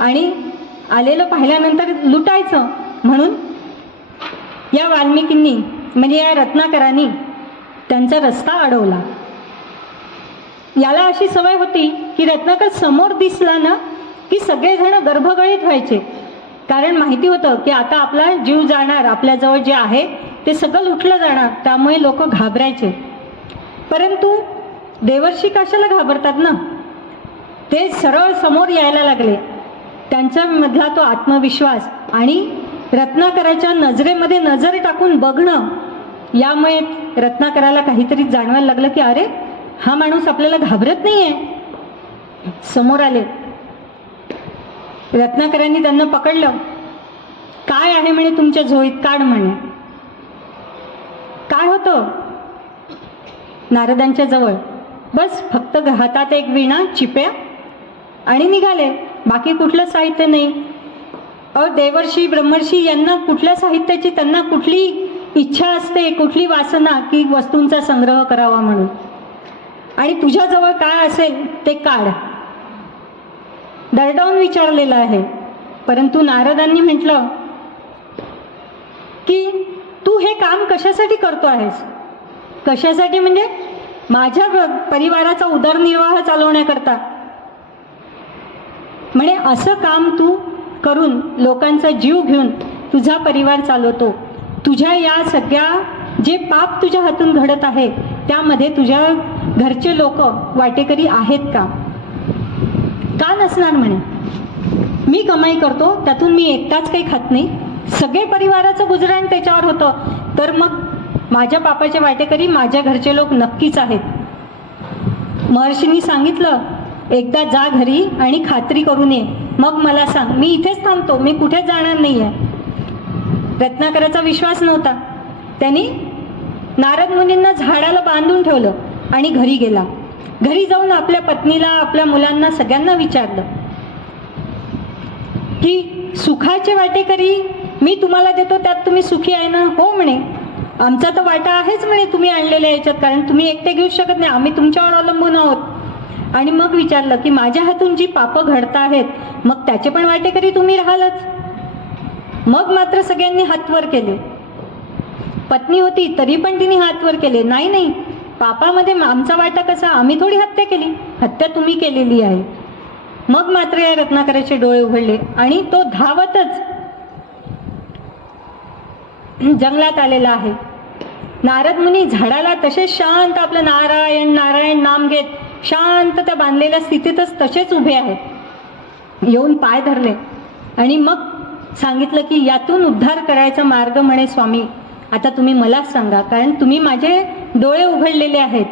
आणि आलेलं पाहिल्यानंतर लुटायचं म्हणून या वाल्मिकींनी म्हणजे या रत्नाकरांनी त्यांचा रस्ता अडवला. याला अशी सवय होती की रत्नाकर समोर दिसला ना की सगळेजण गर्भगळीत व्हायचे. कारण माहिती होतं की आता आपला जीव जाणार, आपल्याजवळ जे आहे ते सगळं लुटलं जाणार, त्यामुळे लोक घाबरायचे. परंतु देवर्षी कशाला घाबरतात ना, ते सरळ समोर यायला लागले. त्यांच्यामधला तो आत्मविश्वास आणि रत्नाकराच्या नजरेमध्ये नजर टाकून बघणं, यामुळे रत्नाकराला काहीतरी जाणवायला लागलं की अरे हा माणूस आपल्याला घाबरत नाहीये. समोर आले. रत्नाकरांनी त्यांना पकडलं. काय आहे म्हणे तुमच्या झोळीत, काढ म्हणे. काय होतं नारदांच्या जवळ? बस फक्त हातात एक विणा, चिप्या आणि निघाले, बाकी कुठलं साहित्य नाही. देवर्षी ब्रह्मर्षी यांना कुठल्या साहित्याची, त्यांना कुठली इच्छा असते, कुठली वासना की वस्तूंचा संग्रह करावा म्हणून. आणि तुझ्याजवळ काय असेल ते काढ, दरडावून विचारलेलं आहे. परंतु नारदांनी म्हटलं की तू हे काम कशासाठी करतो आहेस? कशासाठी म्हणजे माझ्या परिवाराचा उदरनिर्वाह चालवण्याकरता. म्हणे असं काम तू करून लोकांचा जीव घेऊन तुझा परिवार चालवतो. तुझ्या या सगळ्या जे पाप तुझ्या हातून घडत आहे त्यामध्ये तुझ्या घरचे लोक वाटेकरी आहेत का? का नसणार म्हणे. मी कमाई करतो, त्यातून मी एकटाच काही खात नाही, सगळे परिवाराचं गुजराण त्याच्यावर होतं, तर मग माझ्या पापाचे वाटेकरी माझ्या घरचे लोक नक्कीच आहेत. महर्षींनी सांगितलं एकदा जा घरी आणि खात्री करून ये, मग मला सांग, मी इथेच थांबतो, मी कुठेच जाणार नाही आहे. रत्नाकराचा विश्वास नव्हता. त्यांनी नारद मुनींना झाडाला बांधून ठेवलं आणि घरी गेला. घरी जाऊन आपल्या पत्नीला, आपल्या मुलांना, सगळ्यांना विचारलं की सुखाचे वाटेकरी मी तुम्हाला देतो, त्यात तुम्ही सुखी आहे ना? हो म्हणे, आमचा तर वाटा आहेच म्हणे तुम्ही आणलेल्या याच्यात, कारण तुम्ही एकटे घेऊ शकत नाही, आम्ही तुमच्यावर अवलंबून आहोत. आणि मग विचारलं की माझ्या हातून जी पापं घडत आहेत मग त्याचे पण वाटेकरी तुम्ही राहालच? मग मात्र सगळ्यांनी हात वर केले. पत्नी होती तरी पण तिने हात वर केले. नाही नाही, पापामध्ये आमचा वाटा कसा? आम्ही थोडी हत्या केली, हत्या तुम्ही केलेली आहे. मग मात्र या रत्नाकराचे डोळे उघडले आणि तो धावतच जंगलात आलेला आहे. नारद मुनी झाडाला तसेच शांत आपलं नारायण नारायण नाम घेत शांत त्या बांधलेल्या स्थितीतच तसेच उभे आहेत. येऊन पाय धरले आणि मग सांगितलं की यातून उद्धार करायचा मार्ग म्हणे स्वामी आता तुम्ही मलाच सांगा, कारण तुम्ही माझे डोळे उघडलेले आहेत.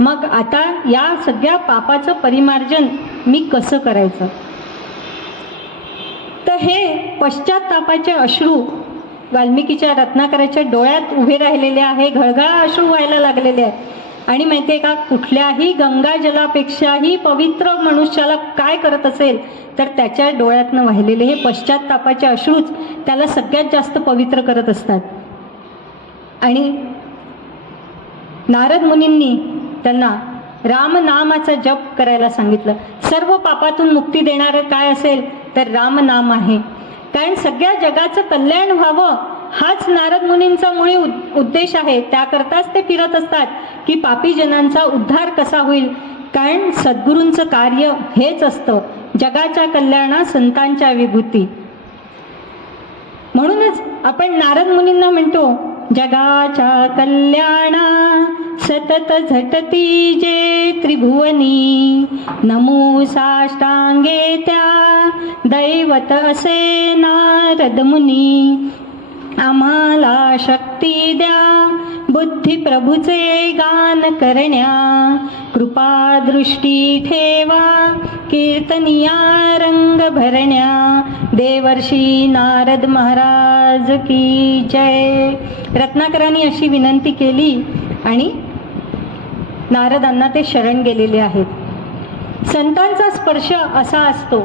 मग आता या सगळ्या पापाचं परिमार्जन मी कसं करायचं? तर हे पश्चातापाचे अश्रू वाल्मिकीच्या रत्नाकराच्या डोळ्यात उभे राहिलेले आहे, घळघळा अश्रू व्हायला लागलेले आहे. आणि माहिती आहे का, कुठल्याही गंगा जलापेक्षाही पवित्र मनुष्याला काय करत असेल तर त्याच्या डोळ्यातनं वाहिलेले हे पश्चातापाचे अश्रूच त्याला सगळ्यात जास्त पवित्र करत असतात. आणि नारद मुनींनी त्यांना रामनामाचा जप करायला सांगितलं. सर्व पापातून मुक्ती देणारं काय असेल तर रामनाम आहे, कारण सगळ्या जगाचं कल्याण व्हावं हाच नारद मुनींचा मुळी उद्देश आहे. त्याकरताच ते फिरत असतात की पापी जनांचा उद्धार कसा होईल, कारण सद्गुरूंचं कार्य हेच असतं, जगाच्या कल्याणा संतांच्या विभूती. म्हणूनच आपण नारद मुनींना म्हणतो जगाच्या कल्याणा सतत झटती जे त्रिभुवनी, नमो साष्टांगे त्या दैवत असे नारद मुनी. आम्हाला शक्ती द्या बुद्धी प्रभूचे गान करण्या, कृपा दृष्टी ठेवा कीर्तनिया रंग भरण्या. देवर्षी नारद महाराज की जय. रत्नाकरांनी अशी विनंती केली आणि नारदांना ते शरण गेलेले आहेत. संतांचा स्पर्श असा असतो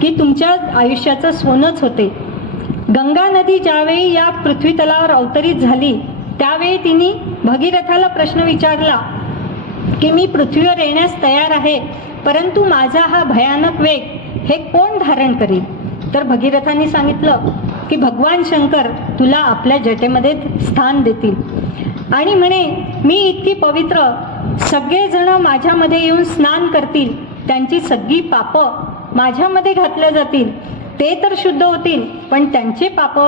की तुमच्या आयुष्याचं सोनंच होते. गंगा नदी ज्यावेळी या पृथ्वी तलावर अवतरित झाली त्यावेळी तिने भगीरथाला प्रश्न विचारला की मी पृथ्वीवर येण्यास तयार आहे, परंतु माझा हा भयानक वेग हे कोण धारण करेल? तर भगीरथांनी सांगितलं की भगवान शंकर तुला आपल्या जटेमध्ये स्थान देतील. आणि म्हणे मी इतकी पवित्र, सगळेजण माझ्यामध्ये येऊन स्नान करतील, त्यांची सगळी पापं माझ्यामध्ये घातल्या जातील ते तर शुद्ध होतील, पण त्यांचे पाप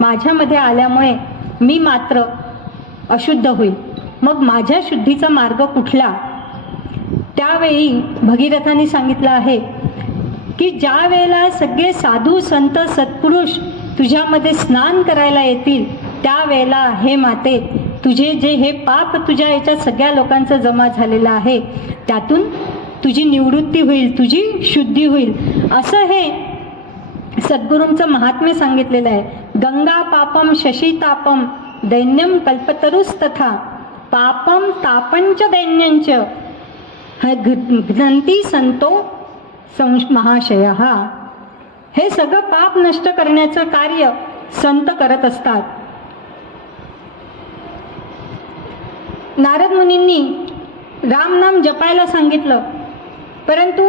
माझ्यामध्ये आल्यामुळे मी मात्र अशुद्ध होईल. मग माझ्या शुद्धीचा मार्ग कुठला? त्यावेळी भगीरथाने सांगितलं आहे की ज्या वेळेला सगळे साधू संत सत्पुरुष तुझ्यामध्ये स्नान करायला येतील, त्यावेळेला हे माते, तुझे जे हे पाप तुझ्या याच्यात सगळ्या लोकांचं जमा झालेलं आहे, त्यातून तुझी निवृत्ती होईल, तुझी शुद्धी होईल. असं हे सद्गुरूंचं महात्म्य सांगितलेलं आहे. गंगा पापम शशीतापम दैन्यम कल्पतरुस्तथा पापम तापंच दैन्यंच घ्नंती संतो महाशय. हे सगळं पाप नष्ट करण्याचं कार्य संत करत असतात. नारद मुनींनी रामनाम जपायला सांगितलं, परंतु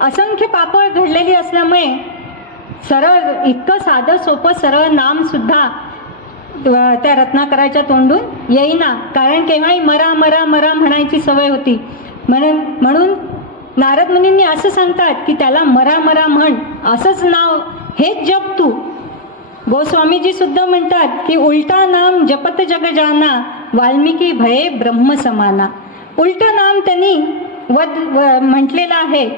असंख्य पाप घडलेली असल्यामुळे सरळ इतकं साधं सोपं सरळ नाम सुद्धा त्या रत्नाकराच्या तोंडून येईना, कारण केव्हाही मरा मरा मरा म्हणायची सवय होती. म्हणून नारद मुनींनी असं सांगतात की त्याला मरा मरा म्हण, असंच नाव हेच जप तू. गोस्वामीजी सुद्धा म्हणतात की उलटा नाम जपत जग जाना वाल्मिकी भये ब्रह्म समाना. उलट नाम त्यांनी म्हटलेलं आहे.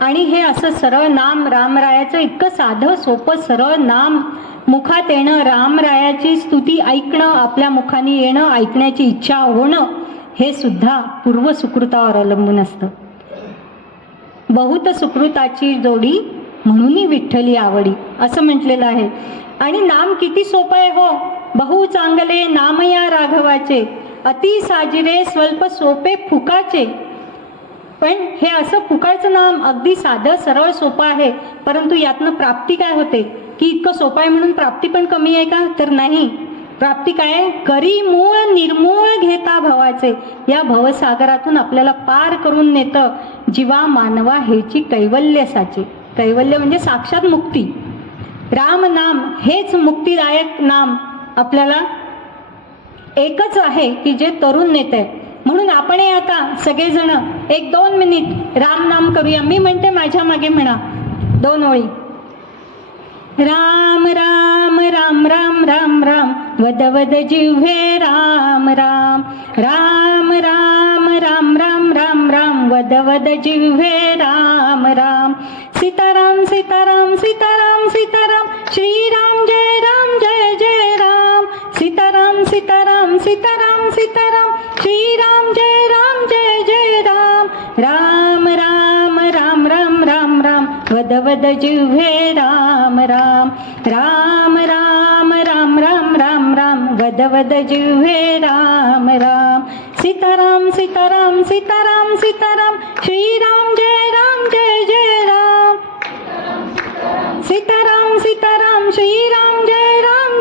आणि हे असं सरळ नाम रामरायाचं इतकं साधं सोपं सरळ नाम मुखात येणं, रामरायाची स्तुती ऐकणं, आपल्या मुखाने येणं, ऐकण्याची इच्छा होणं, हे सुद्धा पूर्व सुकृतावर अवलंबून असतं. बहुत सुकृताची जोडी म्हणून विठ्ठली आवडी, असं म्हटलेलं आहे. आणि नाम किती सोपं आहे हो. बहु चांगले नाम या राघवाचे अति साजिरे स्वल्प सोपे फुकाचे. पण हे असं फुकायचं नाम अगदी साधं सरळ सोपं आहे, परंतु यातनं प्राप्ती काय होते की इतकं सोपं आहे म्हणून प्राप्ती पण कमी आहे का? तर नाही. प्राप्ती काय? करी मूळ निर्मूळ घेता भवाचे. या भवसागरातून आपल्याला पार करून नेतं जीवा मानवा हेची कैवल्यसाचे. कैवल्य म्हणजे साक्षात मुक्ती. राम नाम हेच मुक्तिदायक नाम आपल्याला एकच आहे की जे तरुण नेते. म्हणून आपण आता सगळेजण 1-2 मिनिट राम नाम करूया. मी म्हणते माझ्या मागे म्हणा 2 ओळी. राम राम राम राम राम राम वद वद जिव्हे राम राम. राम राम राम राम राम राम वद वद जिव्हे राम राम. सीताराम सीताराम सीताराम सीताराम श्रीराम जय राम जय जय राम. सीताराम सीताराम सीताराम सीताराम श्रीराम जय जय राम. राम राम राम राम राम राम वद वद जिव्हे राम राम. राम राम राम राम राम राम वद वद जिव्हे राम राम. सीताराम सीताराम सीताराम सीताराम श्रीराम जय जय राम. सीताराम सीताराम श्रीराम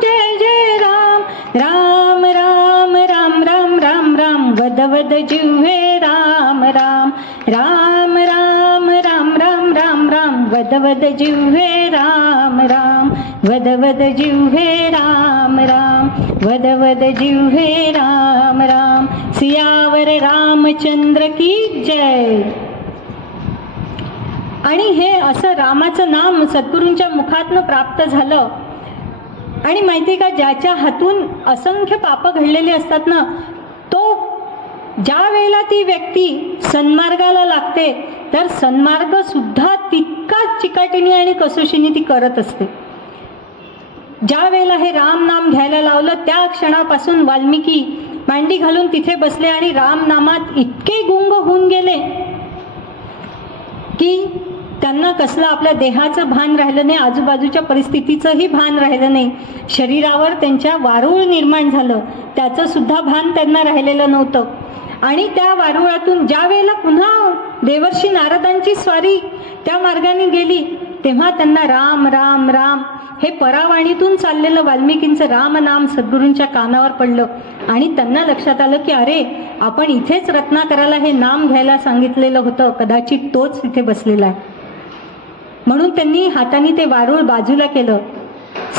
जय जय राम. राम राम राम राम राम राम वद वद जिव्हे राम राम. राम राम राम राम राम राम वद वद जिव्हे राम राम. वद वद जिव्हे राम राम वद वद जिव्हे राम राम. सियावर रामचंद्र की जय. आणि हे असं रामाचं नाम सद्गुरूंच्या मुखातनं प्राप्त झालं. आणि माहिती का, ज्याच्या हातून असंख्य पाप घडलेली असतात ना, तो ज्या वेळेला ती व्यक्ती सन्मार्गाला लागते तर सन्मार्ग सुद्धा तितकाच चिकाटीने आणि कसोशीने ती करत असते. ज्या वेळेला हे राम नाम घ्यायला लावलं त्या क्षणापासून वाल्मिकी मांडी घालून तिथे बसले आणि राम नामात इतके गुंग होऊन गेले की त्यांना कसलं आपल्या देहाचं भान राहिलं नाही, आजूबाजूच्या परिस्थितीचंही भान राहिलं नाही. शरीरावर त्यांच्या वारूळ निर्माण झालं, त्याचं सुद्धा भान त्यांना राहिलेलं नव्हतं. आणि त्या वारुळातून ज्या वेळेला पुन्हा देवर्षी नारदांची स्वारी त्या मार्गाने गेली तेव्हा त्यांना राम राम राम हे परावाणीतून चाललेलं वाल्मिकींचं रामनाम सद्गुरूंच्या कानावर पडलं. आणि त्यांना लक्षात आलं की अरे, आपण इथेच रत्नाकराला हे नाम घ्यायला सांगितलेलं होतं, कदाचित तोच इथे बसलेला आहे. म्हणून त्यांनी हाताने ते वारूळ बाजूला केलं.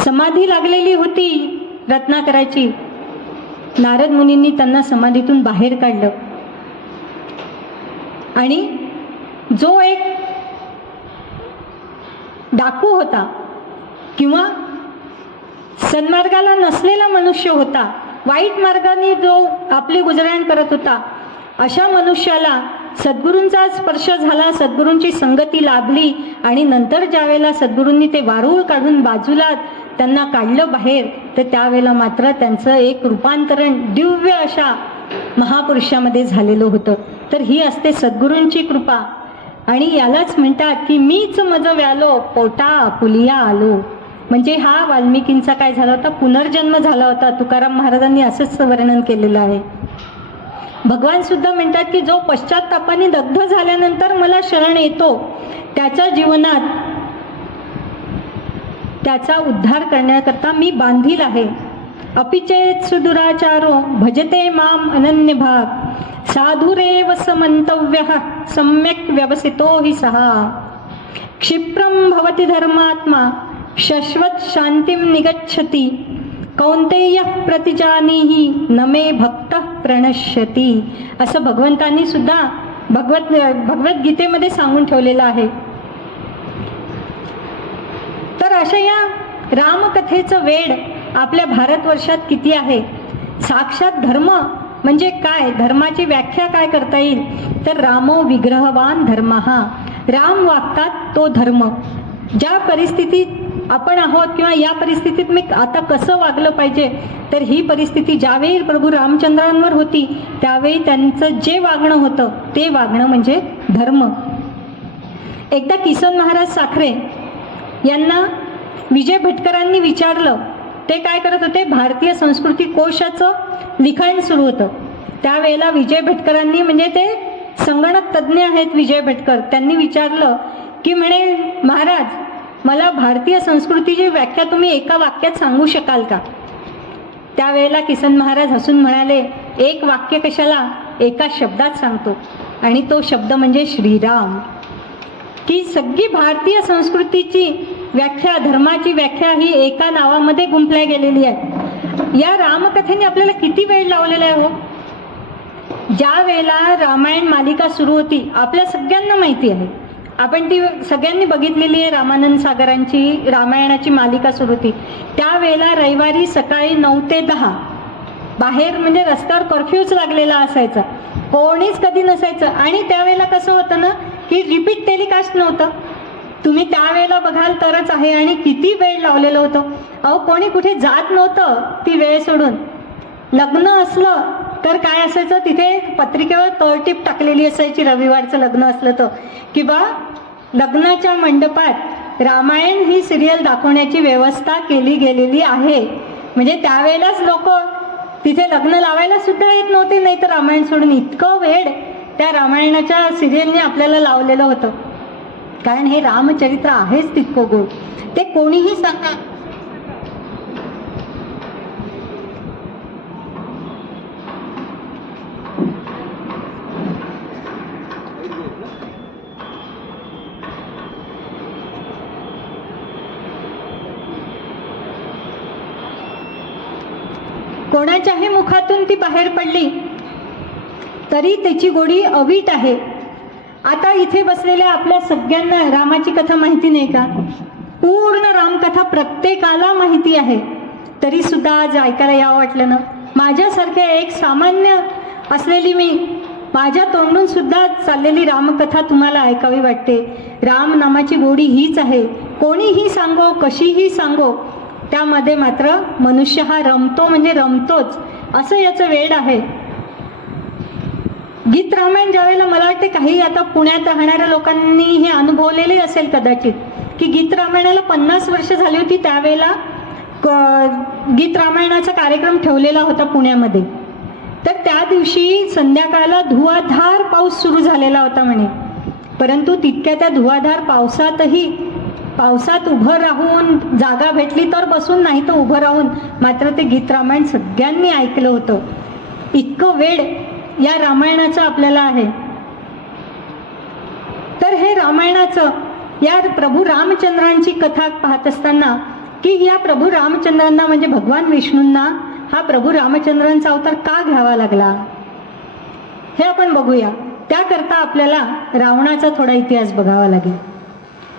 समाधी लागलेली होती रत्नाकराची. नारद मुनींनी त्यांना समाधीतून बाहेर काढलं आणि जो एक डाकू होता किंवा सन्मार्गाला नसलेला मनुष्य होता, वाईट मार्गाने जो आपली गुजराण करत होता, अशा मनुष्याला सद्गुरूंचा स्पर्श झाला, सद्गुरूंची संगती लाभली आणि नंतर ज्यावेळेला सद्गुरूंनी ते वारूळ काढून बाजूला त्यांना काढलं बाहेर, तर त्यावेळेला मात्र त्यांचं एक रूपांतरण दिव्य अशा महापुरुषामध्ये झालेलं होतं. तर ही असते सद्गुरूंची कृपा. आणि यालाच म्हणतात की मीच मज व्यालो पोटा आपुलिया आलो. म्हणजे हा वाल्मिकींचा काय झाला होता, पुनर्जन्म झाला होता. तुकाराम महाराजांनी असंच वर्णन केलेलं आहे. भगवान सुद्धा म्हणतात की जो पश्चात्तापाने दग्ध झाल्यानंतर मला शरण येतो, त्याच्या जीवनात त्याचा उद्धार करण्याकरता मी बांधील आहे. अपिचेत सुदुराचारो भजते माम अनन्य भाग साधुरेव समंतव्य सम्यक व्यवसितो हि सहा. क्षिप्रम भवति धर्मात्मा शश्वत शांतिम निगच्छति कौंतेय प्रतिजानीहि न मे भक्त प्रणश्यती. असं भगवंतांनी सुद्धा भगवद्गीतेमध्ये सांगून ठेवलेलं आहे. तर अशा या रामकथेचं वेड आपल्या भारतवर्षात किती आहे. साक्षात धर्म म्हणजे काय, धर्माची व्याख्या काय करता येईल, तर रामो विग्रहवान धर्म. राम वागतात तो धर्म. ज्या परिस्थितीत आपण आहोत किंवा या परिस्थितीत मी आता कसं वागलं पाहिजे, तर ही परिस्थिती ज्यावेळी प्रभू रामचंद्रांवर होती त्यावेळी त्यांचं जे वागणं होतं ते वागणं म्हणजे धर्म. एकदा किसन महाराज साखरे यांना विजय भटकरांनी विचारलं. ते काय करत होते, भारतीय संस्कृती कोशाचं लिखाण सुरू होतं. त्यावेळेला विजय भटकरांनी, म्हणजे ते संगणक तज्ज्ञ आहेत विजय भटकर, त्यांनी विचारलं की म्हणे महाराज मला भारतीय संस्कृतीची व्याख्या तुम्ही एका वाक्यात सांगू शकाल का. त्यावेळेला किसन महाराज हसून म्हणाले, एक वाक्य कशाला, एका शब्दात सांगतो, आणि तो शब्द म्हणजे श्रीराम. की सगळी भारतीय संस्कृतीची व्याख्या, धर्माची व्याख्या ही एका नावामध्ये गुंफल्या गेलेली आहे. या रामकथेने आपल्याला किती वेळ लावलेला आहे हो. ज्या वेळेला रामायण मालिका सुरू होती, आपल्या सगळ्यांना माहिती आहे, आपण ती सगळ्यांनी बघितलेली आहे. रामानंद सागरांची रामायणाची मालिका सुरू होती त्यावेळेला रविवारी सकाळी 9 ते 10 बाहेर म्हणजे रस्त्यावर कर्फ्यूच लागलेला असायचा, कोणीच कधी नसायचं. आणि त्यावेळेला कसं होतं ना की रिपीट टेलिकास्ट नव्हतं, तुम्ही त्यावेळेला बघाल तरच आहे. आणि किती वेळ लावलेलं होतं. अहो कोणी कुठे जात नव्हतं ती वेळ सोडून. लग्न असलं तर काय असायचं, तिथे पत्रिकेवर तळटीप टाकलेली असायची रविवारचं लग्न असलं तर, किंवा लग्नाच्या मंडपात रामायण ही सिरियल दाखवण्याची व्यवस्था केली गेलेली आहे. म्हणजे त्यावेळेलाच लोक तिथे लग्न लावायला सुद्धा येत नव्हते, नाही तर रामायण सोडून. इतकं वेळ त्या रामायणाच्या सिरियलने आपल्याला लावलेलं होतं. कारण हे रामचरित्र आहेच तितकं गोड. ते कोणीही सांगा, कोणाच्याही मुखातून ती बाहेर पडली तरी त्याची गोडी अवीट आहे. आता इथे बसलेल्या आपल्या सगळ्यांना रामाची कथा माहिती नाही का, पूर्ण रामकथा प्रत्येकाला माहिती आहे, तरी सुद्धा आज ऐकायला यावं वाटलं ना. माझ्यासारख्या एक सामान्य असलेली मी, माझ्या तोंडून सुद्धा चाललेली रामकथा तुम्हाला ऐकावी वाटते. राम नामाची गोडी हीच आहे. कोणीही सांगो, कशीही सांगो, त्यामध्ये मात्र मनुष्य हा रमतो म्हणजे रमतोच, असं याचं वेड आहे. गीत रामायण ज्यावेळेला मला वाटते काही आता पुण्यात राहणाऱ्या लोकांनी हे अनुभवलेले असेल कदाचित, की गीत रामायणाला 50 वर्ष झाली होती. त्यावेळेला गीत रामायणाचा कार्यक्रम ठेवलेला होता पुण्यामध्ये. तर त्या दिवशी संध्याकाळला धुवाधार पाऊस सुरू झालेला होता म्हणे. परंतु तितक्या त्या धुवाधार पावसात उभं राहून जागा भेटली तर बसून, नाही तर उभं राहून मात्र ते गीत रामायण सगळ्यांनी ऐकलं होतं. इतकं वेड या रामायणाचं आपल्याला आहे. तर हे रामायणाचं या प्रभू रामचंद्रांची कथा पाहत असताना, की या प्रभू रामचंद्रांना म्हणजे भगवान विष्णूंना हा प्रभू रामचंद्रांचा अवतार का घ्यावा लागला हे आपण बघूया. त्याकरता आपल्याला रावणाचा थोडा इतिहास बघावा लागेल.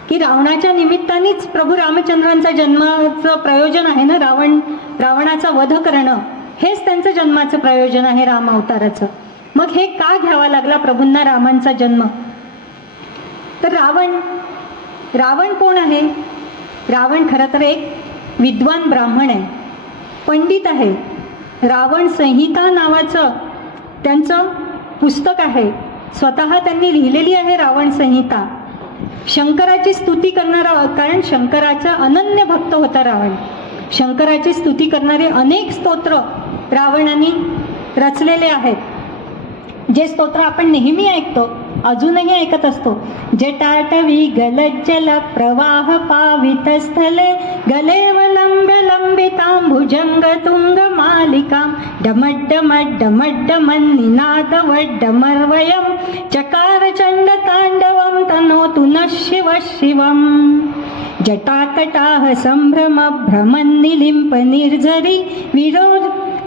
की रावणाच्या निमित्तानेच प्रभू रामचंद्रांचा जन्माचं प्रयोजन आहे ना. रावणाचा वध करणं हेच त्यांचं जन्माचं प्रयोजन आहे राम अवताराचं. मग हे का घ्यावा लागला प्रभूंना रामांचा जन्म? तर रावण कोण आहे? रावण खरं तर एक विद्वान ब्राह्मण आहे, पंडित आहे. रावण संहिता नावाचं त्यांचं पुस्तक आहे, स्वतः त्यांनी लिहिलेली आहे रावण संहिता. शंकराची स्तुती करणारा, कारण शंकराचा अनन्य भक्त होता रावण. शंकराची स्तुती करणारे अनेक स्तोत्र रावणाने रचलेले आहेत, जे स्तोत्र आपण नेहमी ऐकतो, अजूनही ऐकत असतो. जटाटवी गलज्जल प्रवाह पावित स्थले गलेवलंब्य लंबितांभुजंग तुंग मालिकां डमड्डमड्डमड्डमन्निनाद वड्डमर्वयं चकार चंड तांडवं तनोतु नः शिव शिवम्. जटाकटाह संभ्रम भ्रमन्निलिम्प निर्झरी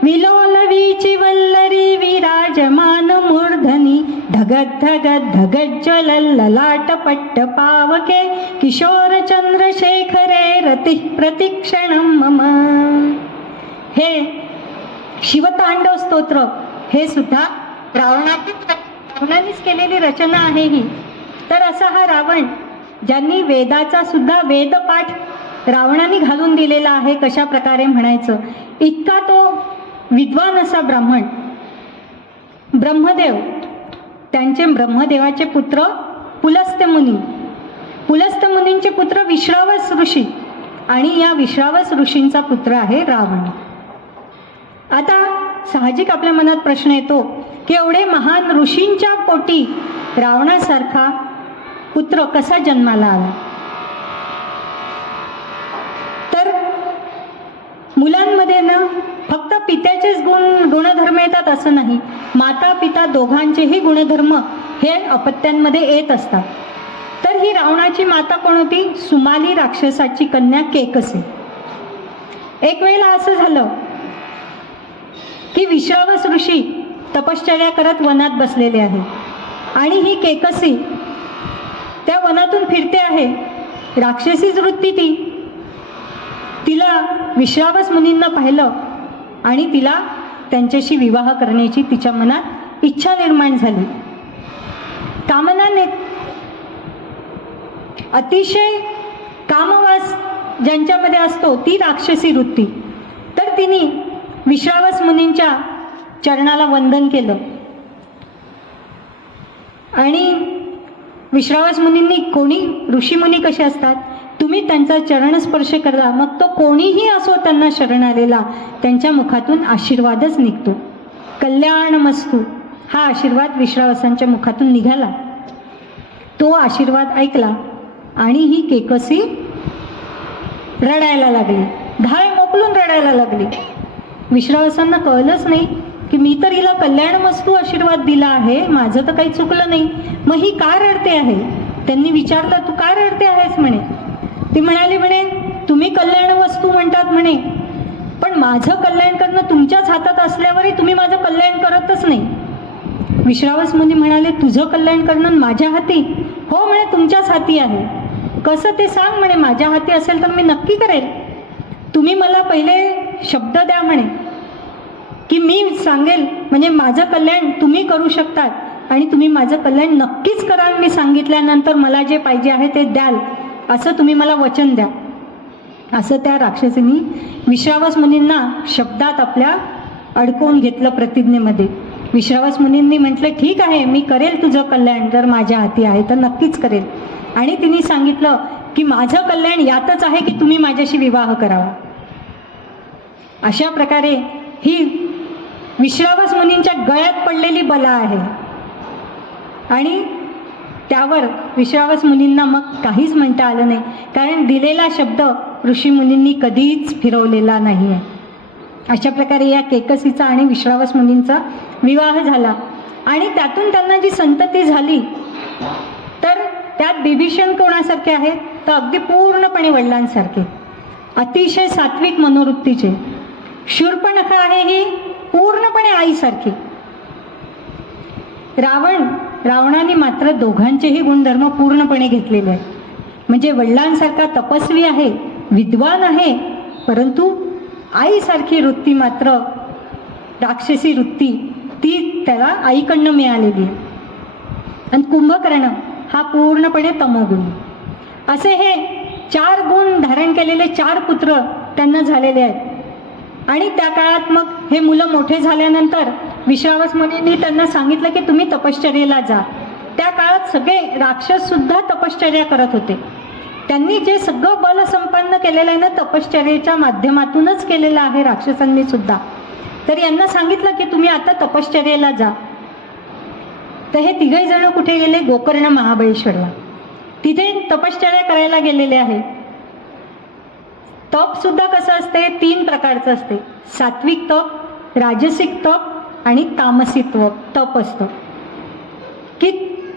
विलोलवीची वल्लरी विराजमान मूर्धनी धगद धगद धगज्ज्वल ललाट पट्ट पावके किशोर चंद्रशेखरे रती प्रतिक्षणं मम. हे शिवतांडव स्तोत्र हे सुद्धा रावणानेच केलेली रचना आहे ही. तर असा हा रावण, ज्यांनी वेदाचा सुद्धा वेदपाठ रावणाने घालून दिलेला आहे, कशा प्रकारे म्हणायचं, इतका तो विद्वान असा ब्राह्मण. ब्रह्मदेव, त्यांचे ब्रह्मदेवाचे पुत्र पुलस्त्य मुनी, पुलस्त्य मुनींचे पुत्र विश्रावस ऋषी, आणि या विश्रावस ऋषींचा पुत्र आहे रावण. आता साहजिक आपल्या मनात प्रश्न येतो की एवढे महान ऋषींच्या पोटी रावणासारखा पुत्र कसा जन्माला आला? तर मुलांमध्ये ना फक्त पित्याचेच गुणधर्म येतात असं नाही, माता पिता दोघांचेही गुणधर्म हे अपत्यांमध्ये येत असतात. तर ही रावणाची माता कोण होती? सुमाली राक्षसाची कन्या केकसी. एक वेळेला असं झालं की विश्रावस ऋषी तपश्चर्या करत वनात बसलेले आहे, आणि ही केकसी त्या वनातून फिरते आहे. राक्षसीच वृत्ती ती. तिला विश्रावस मुनींना पाहिलं आणि तिला त्यांच्याशी विवाह करण्याची तिच्या मनात इच्छा निर्माण झाली. कामनाने अतिशय कामवास ज्यांच्यामध्ये असतो ती राक्षसी वृत्ती. तर तिने विश्रावस मुनींच्या चरणाला वंदन केलं, आणि विश्रावस मुनींनी, कोणी ऋषीमुनी कसे असतात, तुम्ही त्यांचा चरणस्पर्श करा, मग तो कोणीही असो त्यांना शरण आलेला, त्यांच्या मुखातून आशीर्वादच निघतो. कल्याणमस्तु हा आशीर्वाद विश्रावसांच्या मुखातून निघाला. तो आशीर्वाद ऐकला आणि ही केकसी रडायला लागली, धाय मोकलून रडायला लागली. विश्रावसांना कळलंच नाही की मी तर हिला कल्याणमस्तू आशीर्वाद दिला आहे, माझं तर काही चुकलं नाही, मग ही का रडते आहे? त्यांनी विचारलं, तू का रडते आहेस म्हणे. ती म्हणाली, म्हणे तुम्ही कल्याण वस्तू म्हणतात म्हणे, पण माझं कल्याण करणं तुमच्याच हातात असल्यावरही तुम्ही माझं कल्याण करतच नाही. विश्रावस मुनी म्हणाले, तुझं कल्याण करणं माझ्या हाती? हो म्हणे, तुमच्याच हाती आहे. कसं ते सांग म्हणे, माझ्या हाती असेल तर मी नक्की करेल. तुम्ही मला पहिले शब्द द्या म्हणे की मी सांगेल, म्हणजे माझं कल्याण तुम्ही करू शकतात आणि तुम्ही माझं कल्याण नक्कीच कराल, मी सांगितल्यानंतर मला जे पाहिजे आहे ते द्याल, असं तुम्ही मला वचन द्या. असं त्या राक्षसीने विश्रावस मुनींना शब्दात आपल्या अडकवून घेतलं प्रतिज्ञेमध्ये. विश्रावस मुनींनी म्हटलं, ठीक आहे, मी करेल तुझं कल्याण, जर माझ्या हाती आहे तर नक्कीच करेल. आणि तिने सांगितलं की माझं कल्याण यातच आहे की तुम्ही माझ्याशी विवाह करावा. अशा प्रकारे ही विश्रावस मुनींच्या गळ्यात पडलेली बला आहे, आणि त्यावर विश्रावस मुनींना मग काहीच म्हणता आलं नाही, कारण दिलेला शब्द ऋषी मुनींनी कधीच फिरवलेला नाही आहे. अशा प्रकारे या केकसीचा आणि विश्रावस मुनींचा विवाह झाला, आणि त्यातून त्यांना जी संतती झाली तर त्यात बिभीषण कोणासारखे आहेत, तर अगदी पूर्णपणे वडिलांसारखे, अतिशय सात्विक मनोवृत्तीचे. शूर्पणखा आहे ही पूर्णपणे आईसारखी. रावणाने मात्र दोघांचेही गुणधर्म पूर्णपणे घेतलेले आहेत. म्हणजे वडिलांसारखा तपस्वी आहे, विद्वान आहे, परंतु आईसारखी वृत्ती मात्र राक्षसी वृत्ती ती त्याला आईकडनं मिळालेली आहे. आणि कुंभकर्ण हा पूर्णपणे तमोगुण. असे हे 4 गुण धारण केलेले 4 पुत्र त्यांना झालेले आहेत. आणि त्या काळात मग हे मुलं मोठे झाल्यानंतर विश्वावस मुनींनी त्यांना सांगितलं की तुम्ही तपश्चर्येला जा. त्या काळात सगळे राक्षस सुद्धा तपश्चर्या करत होते. त्यांनी जे सगळं बल संपन्न केलेलं आहे ना तपश्चर्येच्या माध्यमातूनच केलेलं आहे राक्षसांनी सुद्धा. तर यांना सांगितलं की तुम्ही आता तपश्चर्येला जा. तर हे 3घे जण कुठे गेले? गोकर्ण महाबळेश्वरला. तिथे तपश्चर्या करायला गेलेले आहे. तप सुद्धा कसं असते? 3 प्रकारचं असते. सात्विक तप, राजसिक तप आणि तामसिक तप असतं. की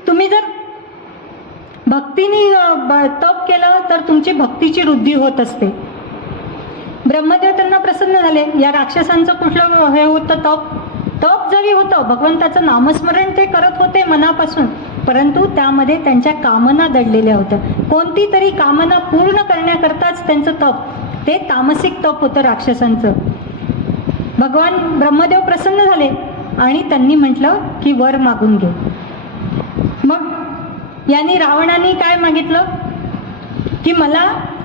तुम्ही जर भक्तीने तप केलं तर तुमची भक्तीची वृद्धी होत असते. ब्रह्मदेव त्यांना प्रसन्न झाले. या राक्षसांचं कुठलं हे होतं? तप जरी होतं, भगवंताचं नामस्मरण ते करत होते मनापासून, परंतु त्यामध्ये त्यांच्या कामना दडलेल्या होत्या. कोणती तरी कामना पूर्ण करण्याकरताच त्यांचं तप, ते तामसिक तप होतं राक्षसांचं. भगवान ब्रह्मदेव प्रसन्न झाले आणि त्यांनी म्हटलं की वर मागून घे. मग यांनी रावणाने काय मागितलं की मला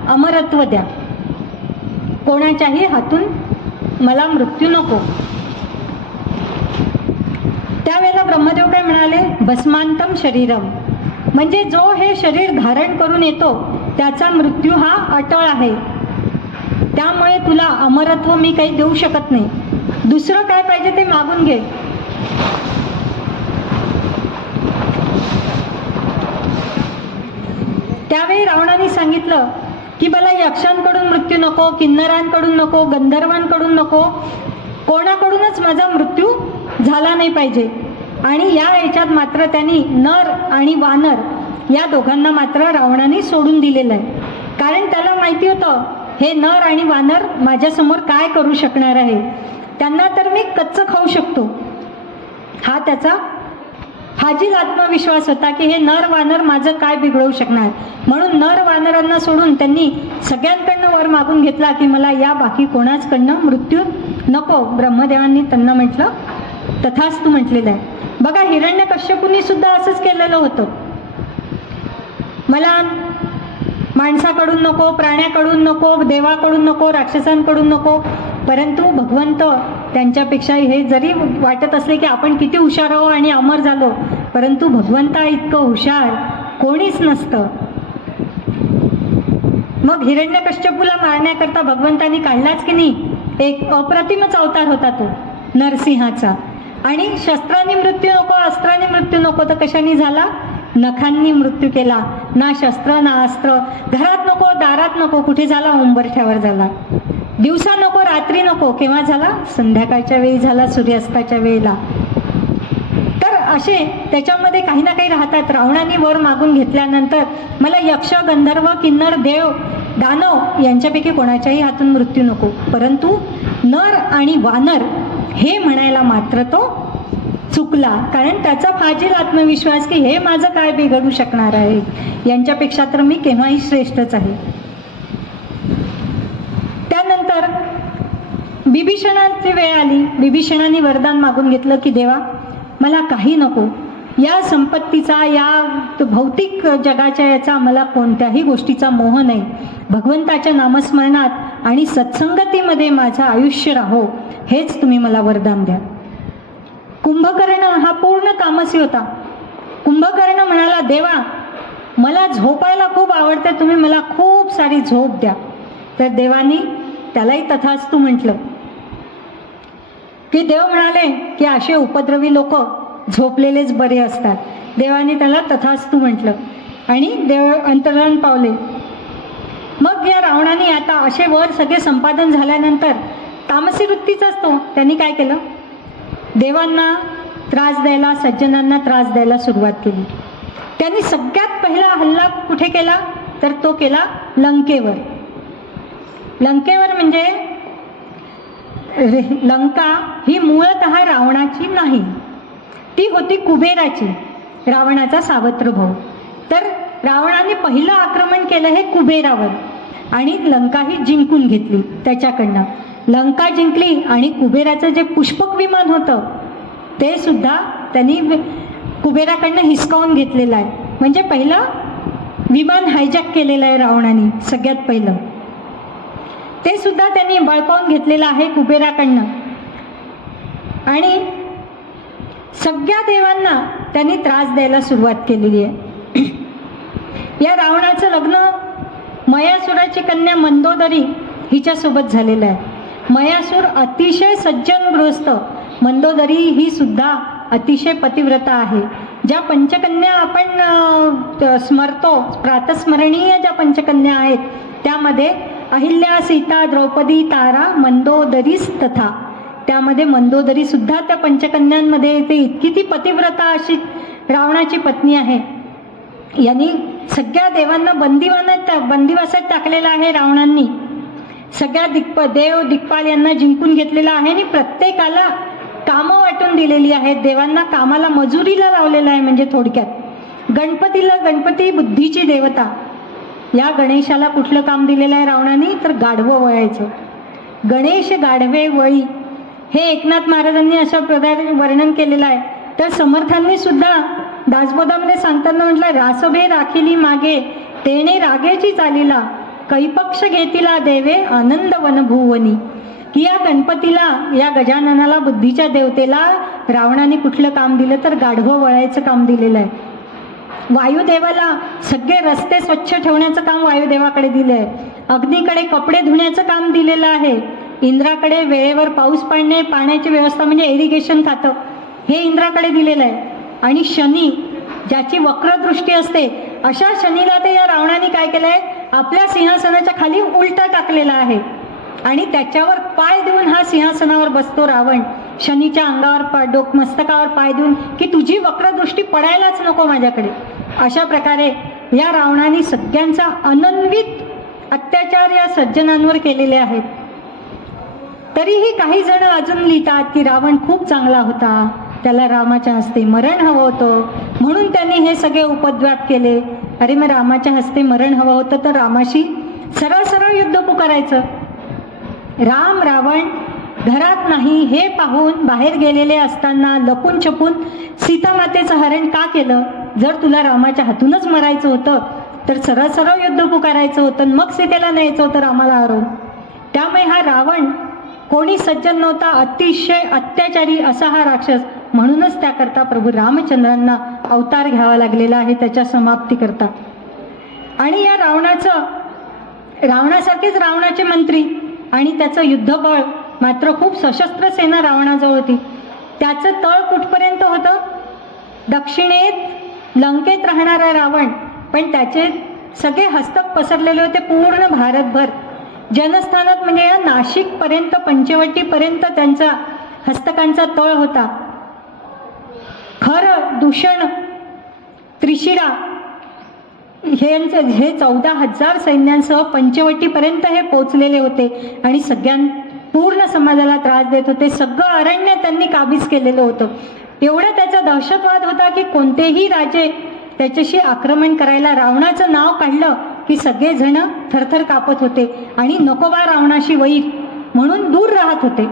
अमरत्व द्या, कोणाच्याही हातून मला मृत्यू नको. त्यावेळेला ब्रह्मदेव काय म्हणाले? भस्मांतम शरीरम, म्हणजे जो हे शरीर धारण करून येतो त्याचा मृत्यू हा अटळ आहे. त्यामुळे तुला अमरत्व मी काही देऊ शकत नाही. दुसरं काय पाहिजे ते मागून घे. त्यावेळी रावणाने सांगितलं की मला यक्षांकडून मृत्यू नको, किन्नरांकडून नको, गंधर्वांकडून नको, कोणाकडूनच माझा मृत्यू झाला नाही पाहिजे. आणि या याच्यात मात्र त्यांनी नर आणि वानर या दोघांना मात्र रावणाने सोडून दिलेलं आहे. कारण त्याला माहिती होतं हे नर आणि वानर माझ्यासमोर काय करू शकणार आहे. त्यांना तर मी कच्चं खाऊ शकतो, हा त्याचा हाजील आत्मविश्वास होता की हे नर वानर माझं काय बिघडवू शकणार. म्हणून नर वानरांना सोडून त्यांनी सगळ्यांकडनं वर मागून घेतला की मला या बाकी कोणाचकडनं मृत्यू नको. ब्रह्मदेवांनी त्यांना म्हटलं तथास्तु म्हटलेलं आहे. बघा हिरण्यकश्यपूंनी सुद्धा असंच केलेलं होतं. मला माणसाकडून नको, प्राण्याकडून नको, देवाकडून नको, राक्षसांकडून नको, परंतु भगवंत त्यांच्यापेक्षा हे जरी वाटत असले की आपण किती हुशार आहो आणि अमर झालो, परंतु भगवंता इतकं हुशार कोणीच नसतं. मग हिरण्यकश्यपूला मारण्याकरता भगवंतांनी काढलाच की नाही एक अप्रतिमच अवतार होता तो नरसिंहाचा. आणि शस्त्रांनी मृत्यू नको, अस्त्रांनी मृत्यू नको, तर कशाने झाला? नखांनी मृत्यू केला. ना शस्त्र ना अस्त्र, घरात नको, दारात नको, कुठे झाला? उंबरठ्यावर झाला. दिवसा नको, रात्री नको, केव्हा झाला? संध्याकाळच्या वेळी झाला, सूर्यास्ताच्या वेळेला. तर असे त्याच्यामध्ये काही ना काही राहतात. रावणाने वर मागून घेतल्यानंतर मला यक्ष, गंधर्व, किन्नर, देव, दानव यांच्यापैकी कोणाच्याही हातून मृत्यू नको, परंतु नर आणि वानर हे म्हणायला मात्र तो चुकला. कारण त्याचा फाजील आत्मविश्वास की हे माझं काय बिघडू शकणार आहे, यांच्यापेक्षा तर मी केव्हाही श्रेष्ठच आहे. त्यानंतर बिभीषणाची वेळ आली. बिभीषणाने वरदान मागून घेतलं की देवा मला काही नको, या संपत्तीचा, या भौतिक जगाच्या याचा मला कोणत्याही गोष्टीचा मोह नाही. भगवंताच्या नामस्मरणात आणि सत्संगतीमध्ये माझं आयुष्य राहो, हेच तुम्ही मला वरदान द्या. कुंभकर्ण हा पूर्ण तामसी होता. कुंभकर्ण म्हणाला देवा मला झोपायला खूप आवडते, तुम्ही मला खूप सारी झोप द्या. तर देवानी त्यालाही तथास्तु म्हटलं. की देव म्हणाले की असे उपद्रवी लोक झोपलेलेच बरे असतात. देवाने त्याला तथास्तु म्हटलं आणि देव अंतर्धान पावले. मग या रावणाने आता असे वर सगळे संपादन झाल्यानंतर तामसी वृत्तीचा असतो, त्यांनी काय केलं? देवांना त्रास द्यायला, सज्जनांना त्रास द्यायला सुरुवात केली. त्यांनी सगळ्यात पहिला हल्ला कुठे केला? तर तो केला लंकेवर. लंकेवर म्हणजे लंका ही मूळतः रावणाची नाही, ती होती कुबेराची, रावणाचा सावत्र भाऊ. तर रावणाने पहिलं आक्रमण केलं हे कुबेरावर आणि लंकाही जिंकून घेतली त्याच्याकडनं. लंका जिंकली आणि कुबेराचं जे पुष्पक विमान होतं ते सुद्धा त्यांनी कुबेराकडनं हिसकावून घेतलेलं आहे. म्हणजे पहिलं विमान हायजॅक केलेलं आहे रावणाने सगळ्यात पहिलं, ते सुद्धा त्यांनी बळकावून घेतलेलं आहे कुबेराकडनं. आणि सगळ्या देवांना त्यांनी त्रास द्यायला सुरुवात केलेली आहे. या रावणाचं लग्न मयासुराची कन्या मंदोदरी हिच्यासोबत झालेलं आहे. मयासूर अतिशय सज्जन गृहस्थ, मंदोदरी ही सुद्धा अतिशय पतिव्रता आहे. ज्या पंचकन्या आपण स्मरतो, प्रातस्मरणीय ज्या पंचकन्या आहेत त्यामध्ये अहिल्या, सीता, द्रौपदी, तारा, मंदोदरीस तथा, त्यामध्ये मंदोदरी सुद्धा त्या पंचकन्यांमध्ये येते. इतकी ती पतिव्रता अशी रावणाची पत्नी आहे. यांनी सगळ्या देवांना बंदिवासात टाकलेलं आहे रावणांनी. सगळ्या देव दिक्पाल यांना जिंकून घेतलेला आहे आणि प्रत्येकाला कामं वाटून दिलेली आहेत. देवांना कामाला मजुरीला लावलेलं आहे. म्हणजे थोडक्यात गणपती बुद्धीची देवता, या गणेशाला कुठलं काम दिलेलं आहे रावणाने, तर गाढवं वळायचं. गणेश गाढवे वळी हे एकनाथ महाराजांनी अशा प्रकारे वर्णन केलेलं आहे. तर समर्थांनी सुद्धा दासबोधामध्ये सांगताना म्हटलं, रासभे राखिली मागे तेने रागेची चालीला, कैपक्ष घेतीला देवे आनंद वनभुवनी. की या गणपतीला, या गजाननाला, बुद्धीच्या देवतेला रावणाने कुठलं काम दिलं तर गाढवं वळायचं काम दिलेलं आहे. वायुदेवाला सगळे रस्ते स्वच्छ ठेवण्याचं काम वायुदेवाकडे दिलं आहे. अग्नीकडे कपडे धुण्याचं काम दिलेलं आहे. इंद्राकडे वेळेवर पाऊस पाडणे, पाण्याची व्यवस्था म्हणजे इरिगेशन खातं हे इंद्राकडे दिलेलं आहे. आणि शनी, ज्याची वक्रदृष्टी असते, अशा शनीला ते या रावणाने काय केलंय, आपल्या सिंहासनाच्या खाली उलटा टाकलेला आहे आणि त्याच्यावर पाय देऊन हा सिंहासनावर बसतो रावण. शनीच्या अंगावर मस्तकावर पाय देऊन की तुझी वक्रदृष्टी पडायलाच नको माझ्याकडे. अशा प्रकारे या रावणाने सगळ्यांचा अनन्वित अत्याचार या सज्जनांवर केलेले आहेत. तरीही काही जण अजून लिहितात की रावण खूप चांगला होता, त्याला रामाच्या हस्ते मरण हवं होतं म्हणून त्यांनी हे सगळे उपद्व्याप केले. अरे मग रामाच्या हस्ते मरण हवं होतं तर रामाशी सरळ सरळ युद्ध पुकारायचं. राम रावण घरात नाही हे पाहून बाहेर गेलेले असताना लपून छपून सीतामातेचं हरण का केलं? जर तुला रामाच्या हातूनच मरायचं होतं तर सरळ सरळ युद्ध पुकारायचं होतं, मग सीतेला न्यायचं होतं रामाला हरवून. त्यामुळे हा रावण कोणी सज्जन नव्हता, अतिशय अत्याचारी असा हा राक्षस. म्हणूनच त्याकरता प्रभू रामचंद्रांना अवतार घ्यावा लागलेला आहे त्याच्या समाप्तीकरता. आणि या रावणासारखेच रावणाचे मंत्री आणि त्याचं युद्धबळ, मात्र खूप सशस्त्र सेना रावणाजवळ होती. त्याचं तळ कुठपर्यंत होतं? दक्षिणेत लंकेत राहणारा रावण, पण त्याचे सगळे हस्तक पसरलेले होते पूर्ण भारतभर. जनस्थानात म्हणजे या नाशिकपर्यंत, पंचवटीपर्यंत त्यांचा हस्तकांचा तळ होता. खर, दूषण, त्रिशिरा हे 14,000 सैन्यांसह पंचवटीपर्यंत हे पोचलेले होते आणि पूर्ण समाजाला त्रास देत होते. सगळं अरण्य त्यांनी काबीज केलेलं होतं. एवढा त्याचा दहशतवाद होता की कोणतेही राजे त्याच्याशी आक्रमण करायला रावणाचं नाव काढलं की सगळेजण थरथर कापत होते आणि नकोबा रावणाशी वैर म्हणून दूर राहत होते.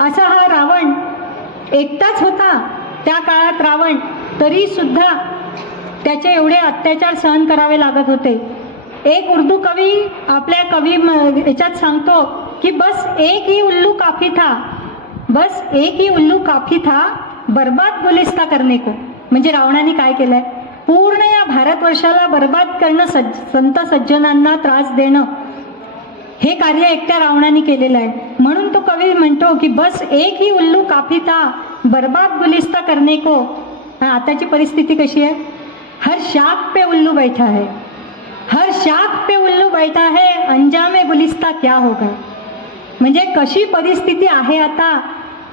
असा हा रावण एकटाच होता त्या काळात रावण, तरी सुद्धा त्याचे एवढे अत्याचार सहन करावे लागत होते. एक उर्दू कवी आपल्या याच्यात सांगतो की बस एक ही उल्लू काफी था, बस एक ही उल्लू काफी था बर्बाद गुलिस्ता करने को. म्हणजे रावणाने काय केलंय, पूर्ण या भारतवर्षाला बर्बाद करणं, संत सज्जनांना त्रास देणं, हे कार्य एकट्या रावणाने केलेलं आहे. म्हणून तो कवी म्हणतो की बस एक ही उल्लू काफी था बर्बाद गुलिस्ता करने को. आताची परिस्थिती कशी आहे? हर शाख पे उल्लू बैठा है, हर शाख पे उल्लू बैठा है, अंजामे गुलिस्ता क्या होगा. म्हणजे कशी परिस्थिती आहे आता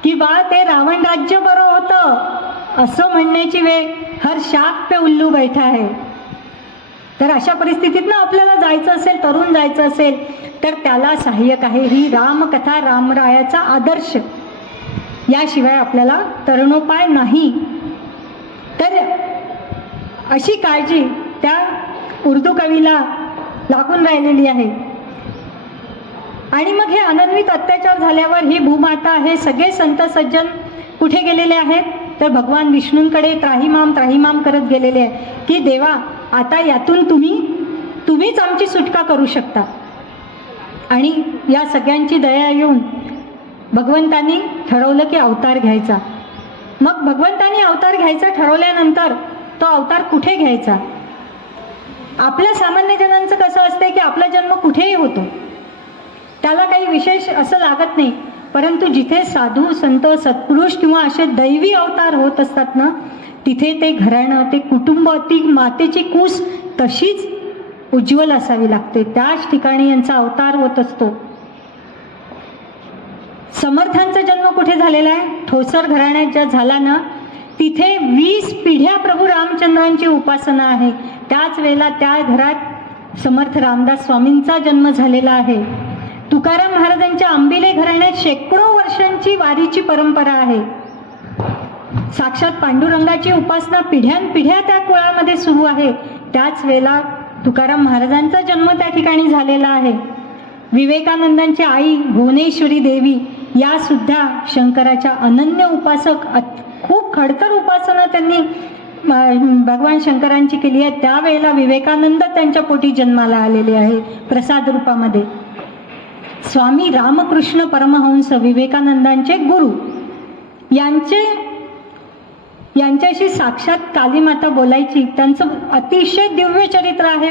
की बा ते रावण राज्य बरं होतं असं म्हणण्याची वेळ. हर शाख पे उल्लू बैठा है. तर अशा परिस्थितीत ना आपल्याला जायचं असेल, तरुण जायचं असेल तर त्याला सहाय्यक आहे ही रामकथा, रामरायाचा आदर्श. याशिवाय आपल्याला तरुणोपाय नाही. तर अशी काळजी त्या उर्दू कवीला लागून राहिलेली आहे. आणि मग हे अनन्वित अत्याचार झाल्यावर ही भूमाता, हे सगळे संत सज्जन कुठे गेलेले आहेत? तर भगवान विष्णूंकडे त्राहिमाम करत गेलेले आहे की देवा, आता यातून तुम्हीच आमची सुटका करू शकता. आणि या सगळ्यांची दया येऊन भगवंतांनी ठरवलं की अवतार घ्यायचा. मग भगवंतांनी अवतार घ्यायचा ठरवल्यानंतर तो अवतार कुठे घ्यायचा? आपल्या सामान्य जणांचं कसं असते की आपला जन्म कुठेही होतो, त्याला काही विशेष असं लागत नाही. परंतु जिथे साधू संत सत्पुरुष किंवा असे दैवी अवतार होत असतात ना, तिथे ते घराणं, ते कुटुंब, ती मातेची कूस तशीच उज्ज्वल असावी लागते. त्याच ठिकाणी यांचा अवतार होत असतो. समर्थांचा जन्म कुठे झालेला आहे? ठोसर घराण्यात ज्या झाला ना, तिथे 20 पिढ्या प्रभू रामचंद्रांची उपासना आहे. त्याच वेळेला त्या घरात समर्थ रामदास स्वामींचा जन्म झालेला आहे. तुकाराम महाराजांच्या आंबिले घराण्यात शेकडो वर्षांची वारीची परंपरा आहे. साक्षात पांडुरंगाची उपासना पिढ्यानपिढ्या त्या कुळामध्ये सुरू आहे. त्याच वेळेला तुकाराम महाराजांचा जन्म त्या ठिकाणी झालेला आहे. विवेकानंदांची आई भुवनेश्वरी देवी या सुद्धा शंकराच्या अनन्य उपासक, खूप खडतर उपासना त्यांनी भगवान शंकरांची केली आहे. त्यावेळेला विवेकानंद त्यांच्या पोटी जन्माला आलेले आहे प्रसाद रूपामध्ये. स्वामी रामकृष्ण परमहंस विवेकानंदांचे गुरु, यांच्याशी साक्षात कालीमाता बोलायची. त्यांचं अतिशय दिव्य चरित्र आहे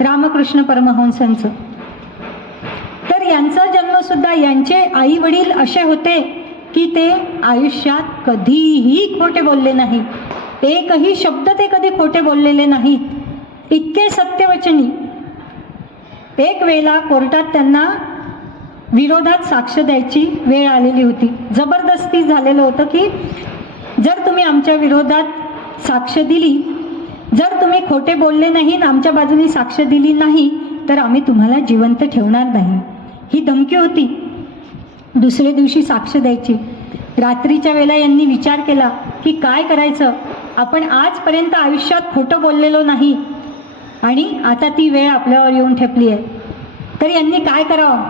रामकृष्ण परमहंसांचं. तर यांचा जन्म सुद्धा, यांचे आई वडील असे होते की ते आयुष्यात कधीही खोटे बोलले नाही. एकही शब्द ते कधी खोटे बोललेले नाहीत. इतके सत्यवचनी. एक वेळेला कोर्टात त्यांना विरोधात साक्ष द्यायची वेळ आलेली होती. जबरदस्ती झालेलं होतं की जर तुम्ही आमच्या विरोधात साक्ष दिली, जर तुम्ही खोटे बोलले नाही, आमच्या बाजूने साक्ष दिली नाही, तर आम्ही तुम्हाला जिवंत ठेवणार नाही, ही धमकी होती. दुसऱ्या दिवशी साक्ष द्यायची. रात्रीच्या वेळेला यांनी विचार केला की काय करायचं. आपण आजपर्यंत आयुष्यात खोटं बोललेलो नाही आणि आता ती वेळ आपल्यावर येऊन ठेपली आहे. तर यांनी काय करावं?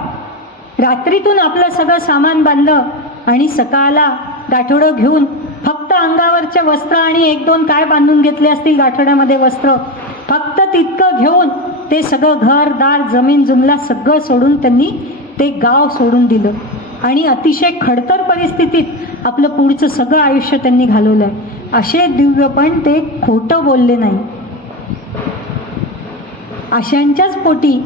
रात्रीतून आपलं सगळं सामान बांधलं आणि सकाळला गाठोडं घेऊन फक्त अंगावरचे वस्त्र आणि 1-2 काय बांधून घेतले असतील गाठोड्यामध्ये वस्त्र, फक्त तितकं घेऊन ते सगळं घरदार जमीन जुमला सगळं सोडून त्यांनी ते गाव सोडून दिलं. आणि अतिशय खडतर परिस्थितीत आपलं पुढचं सगळं आयुष्य त्यांनी घालवलं आहे. असे दिव्य, पण ते खोटं बोलले नाही. अशांच्याच पोटी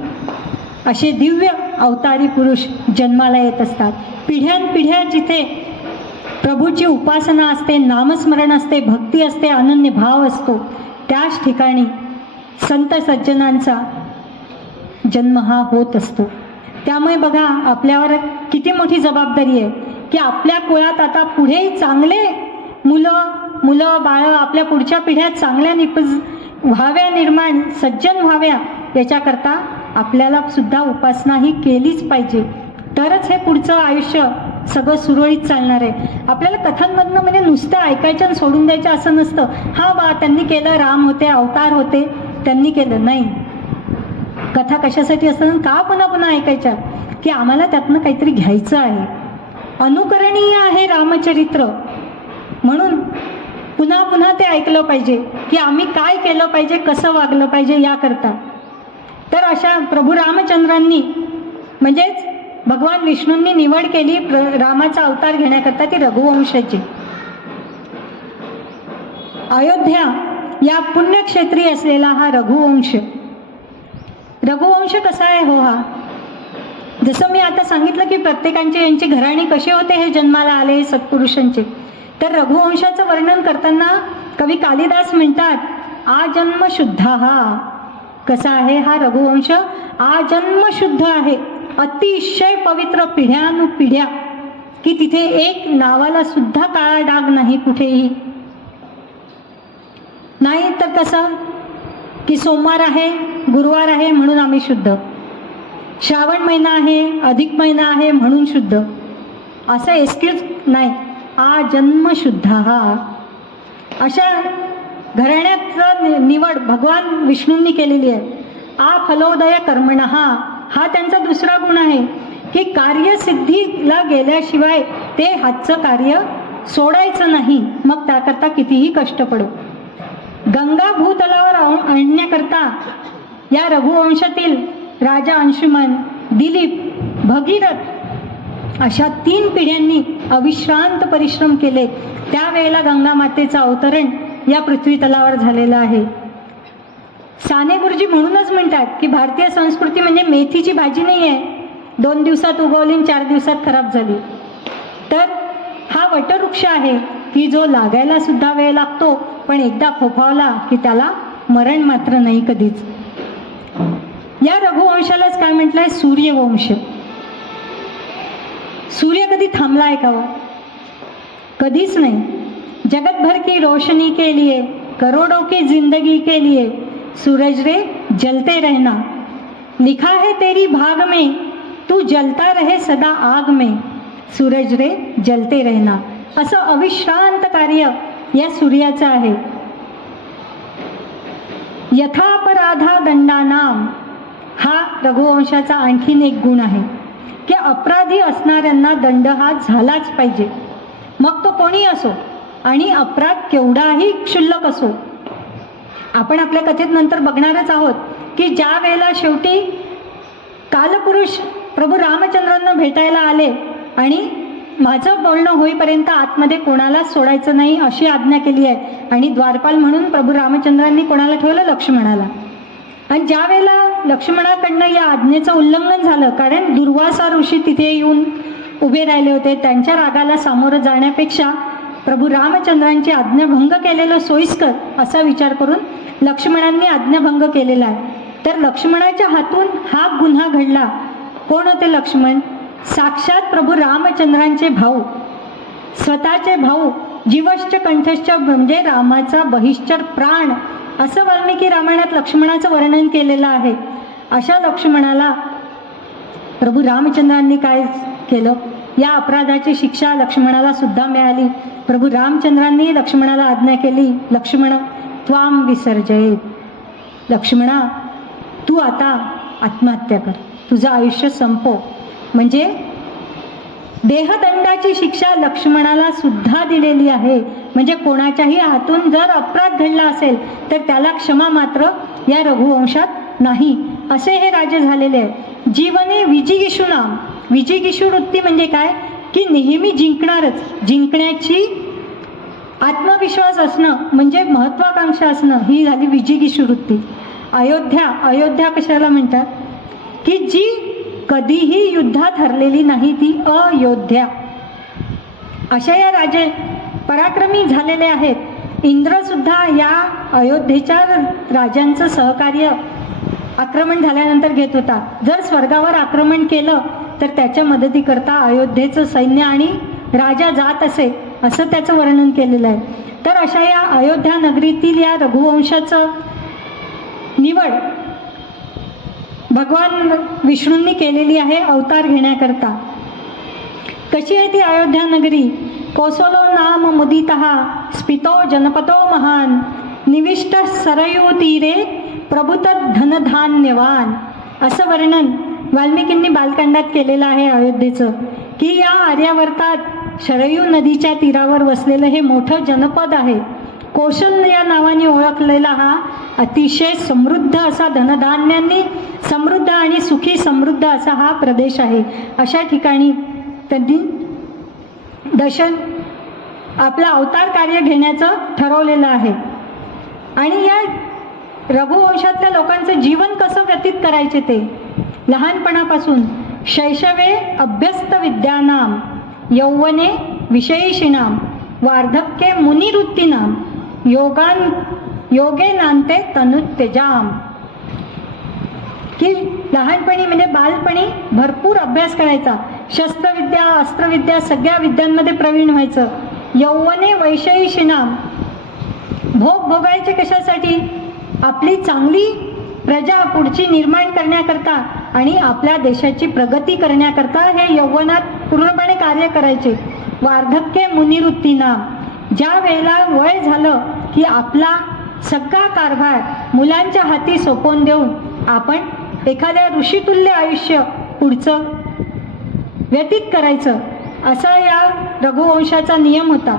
असे दिव्य अवतारी पुरुष जन्माला येत असतात. पिढ्यानपिढ्या जिथे प्रभूची उपासना असते, नामस्मरण असते, भक्ती असते, अनन्य भाव असतो, त्याच ठिकाणी संत सज्जनांचा जन्म हा होत असतो. त्यामुळे बघा, आपल्यावर किती मोठी जबाबदारी आहे की आपल्या कुळात आता पुढे चांगले मुलं बाळं, आपल्या पुढच्या पिढ्या चांगल्या व्हाव्या, निर्माण सज्जन व्हाव्या, याच्याकरता आपल्याला सुद्धा उपासना ही केलीच पाहिजे. तरच हे पुढचं आयुष्य सगळं सुरळीत चालणार आहे. आपल्याला कथांमधनं म्हणजे नुसतं ऐकायचं आणि सोडून द्यायचं असं नसतं. हा बा त्यांनी केलं, राम होते, अवतार होते, त्यांनी केलं. नाही, कथा कशासाठी असतात? का पुन्हा पुन्हा ऐकायच्या? की आम्हाला त्यातनं काहीतरी घ्यायचं आहे. अनुकरणीय आहे रामचरित्र, म्हणून पुन्हा पुन्हा ते ऐकलं पाहिजे की आम्ही काय केलं पाहिजे, कसं वागलं पाहिजे याकरता. तर अशा प्रभू रामचंद्रांनी म्हणजेच भगवान विष्णूंनी निवड केली रामाचा अवतार घेण्याकरता ती रघुवंशाची. अयोध्या या पुण्यक्षेत्री असलेला हा रघुवंश. रघुवंश कसा आहे हो हा? जसं मी आता सांगितलं की प्रत्येकांचे यांची घराणी कसे होते हे जन्माला आले सत्पुरुषांचे. तर रघुवंशाचं वर्णन करताना कवी कालिदास म्हणतात, आजन्म शुद्ध. हा कसा आहे हा रघुवंश? आजन्म शुद्ध आहे, अतिशय पवित्र, पिढ्यानुपिढ्या, की तिथे एक नावाला सुद्धा काळा डाग नाही कुठेही. नाही तर कसं की सोमवार आहे, गुरुवार आहे म्हणून आम्ही शुद्ध, श्रावण महिना आहे, अधिक महिना आहे म्हणून शुद्ध, असं एक्सक्यूज नाही. आजन्म शुद्ध. हा अशा घराण्याचं निवड भगवान विष्णूंनी केलेली आहे. आ फलोदय कर्मणहा हा त्यांचा दुसरा गुण आहे की कार्यसिद्धीला गेल्याशिवाय ते हातचं कार्य सोडायचं नाही, मग त्याकरता कितीही कष्ट पडो. गंगा भूतलावर आणण्याकरता या रघुवंशातील राजा अंशुमन, दिलीप, भगीरथ अशा 3 पिढ्यांनी अविश्रांत परिश्रम केले. त्यावेळेला गंगा मातेचं अवतरण या पृथ्वी तलावर झालेलं आहे. साने गुरुजी म्हणूनच म्हणतात की भारतीय संस्कृती म्हणजे मेथीची भाजी नाही आहे, 2 दिवसात उगवली आणि 4 दिवसात खराब झाली. तर हा वटवृक्ष आहे की जो लागायला सुद्धा वेळ लागतो, पण एकदा फोफावला की त्याला मरण मात्र नाही कधीच. या रघुवंशालाच काय म्हटलंय? सूर्यवंश. सूर्य कधी थांबला आहे का? कधीच नाही. जगत भर की रोशनी के लिए, करोड़ों की जिंदगी के लिए सूरज रे जलते रहना, लिखा है तेरी भाग में तू जलता रहे सदा आग में, सूरज रे जलते रहना. असं अविश्रांत कार्य या सूर्याचं आहे. यथापराधा दंडानाम हा रघुवंशाचा आणखीन एक गुण आहे की अपराधी असणाऱ्यांना दंड हा झालाच पाहिजे, मग तो कोणी असो आणि अपराध केवढाही क्षुल्लक असो. आपण आपल्या कथेत नंतर बघणारच आहोत की ज्या वेळेला शेवटी कालपुरुष प्रभू रामचंद्रांना भेटायला आले आणि माझं बोलणं होईपर्यंत आतमध्ये कोणाला सोडायचं नाही अशी आज्ञा केली आहे, आणि द्वारपाल म्हणून प्रभू रामचंद्रांनी कोणाला ठेवलं? लक्ष्मणाला. आणि ज्या वेळेला लक्ष्मणाकडनं या आज्ञेचं उल्लंघन झालं, कारण दुर्वासा ऋषी तिथे येऊन उभे राहिले होते, त्यांच्या रागाला सामोरं जाण्यापेक्षा प्रभू रामचंद्रांची आज्ञाभंग केलेलं सोयीस्कर असा विचार करून लक्ष्मणांनी आज्ञाभंग केलेला आहे. तर लक्ष्मणाच्या हातून हा गुन्हा घडला. कोण होते लक्ष्मण? साक्षात प्रभू रामचंद्रांचे भाऊ, स्वतःचे भाऊ, जीवश्च कंठश्च म्हणजे रामाचा बहिश्चर प्राण, असं वाल्मिकी रामायणात लक्ष्मणाचं वर्णन केलेलं आहे. अशा लक्ष्मणाला प्रभू रामचंद्रांनी काय केलं? या अपराधाची शिक्षा लक्ष्मणाला सुद्धा मिळाली. प्रभू रामचंद्रांनी लक्ष्मणाला आज्ञा केली, लक्ष्मण त्वाम विसर्जयेत, लक्ष्मणा तू आता आत्महत्या कर, तुझं आयुष्य संपव. म्हणजे देहदंडाची शिक्षा लक्ष्मणाला सुद्धा दिलेली आहे. म्हणजे कोणाच्याही हातून जर अपराध घडला असेल तर त्याला क्षमा मात्र या रघुवंशात नाही. असे हे राजे झालेले आहे. जीवने विजिगीषू नाम, विजिगीषू वृत्ती म्हणजे काय की नेहमी जिंकणारच, जिंकण्याची आत्मविश्वास असणं म्हणजे महत्वाकांक्षा असणं, ही झाली विजिगीषू वृत्ती. अयोध्या, अयोध्या कशाला म्हणतात की जी कधीही युद्धात हरलेली नाही ती अयोध्या. अशा या राजे पराक्रमी झालेले आहेत. इंद्र सुद्धा या अयोध्येच्या राजांचं सहकार्य आक्रमण झाल्यानंतर घेत होता. जर स्वर्गावर आक्रमण केलं तर त्याच्या मदतीकरता अयोध्येचं सैन्य आणि राजा जात असे, असं त्याचं वर्णन केलेलं आहे. तर अशा या अयोध्या नगरीतील या रघुवंशाचं निवड भगवान विष्णूंनी केलेली आहे अवतार घेण्याकरता. कशी आहे ती अयोध्या नगरी? कोसलो नाम मुदितः स्फितो जनपदो महान, निविष्ट सरयू तीरे प्रभुत धनधान्यवान. असं वर्णन वाल्मिकींनी बालकांडात केलेलं आहे अयोध्येचं, की या आर्यावर्तात शरयू नदीच्या तीरावर वसलेलं हे मोठं जनपद आहे. कौशल या नावाने ओळखलेला हा अतिशय समृद्ध असा, धनधान्यांनी समृद्ध आणि सुखी समृद्ध असा हा प्रदेश आहे. अशा ठिकाणी त्यांनी आपला अवतार कार्य घेण्याचं ठरवलेलं आहे. आणि या रघुवंशातल्या लोकांचं जीवन कसं व्यतीत करायचे ते लहानपणापासून शैशवे अभ्यस्त विद्यानाम, यौवने विषयीषिणाम, वार्धक्ये मुनिवृत्तीनाम, योगे नांते तनुत्यजाम. की लहानपणी म्हणजे बालपणी भरपूर अभ्यास करायचा, शस्त्रविद्या अस्त्रविद्या सगळ्या विद्यांमध्ये प्रवीण व्हायचं. यौवने वैषयीषिणाम, भोग भोगायचे कशासाठी? आपली चांगली प्रजा पुढची निर्माण करण्याकरता आणि आपल्या देशाची प्रगती करण्याकरता हे यौवनात पूर्णपणे कार्य करायचे. वार्धक्ये मुनिवृत्तीनाम, ज्या वेळेला वय झालं की आपला सगळा कारभार मुलांच्या हाती सोपवून देऊन आपण एखाद्या ऋषितुल्य आयुष्य पुढचं व्यतीत करायचं, असा या रघुवंशाचा नियम होता.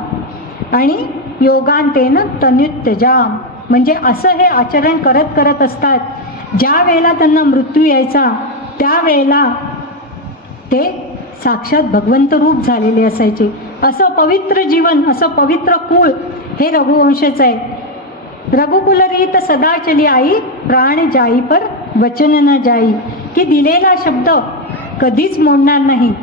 आणि योगांतेन तनुत्यजाम, म्हणजे असं हे आचरण करत करत असतात. ज्या वेळेला त्यांना मृत्यू यायचा त्यावेळेला ते साक्षात भगवंत रूप झालेले असायचे. असं पवित्र जीवन, असं पवित्र कुळ हे रघुवंशाचं आहे. रघुकुल रीत सदा चली आई, प्राण जाई पर वचन न जाई, की दिलेला शब्द कधीच मोडणार नाही.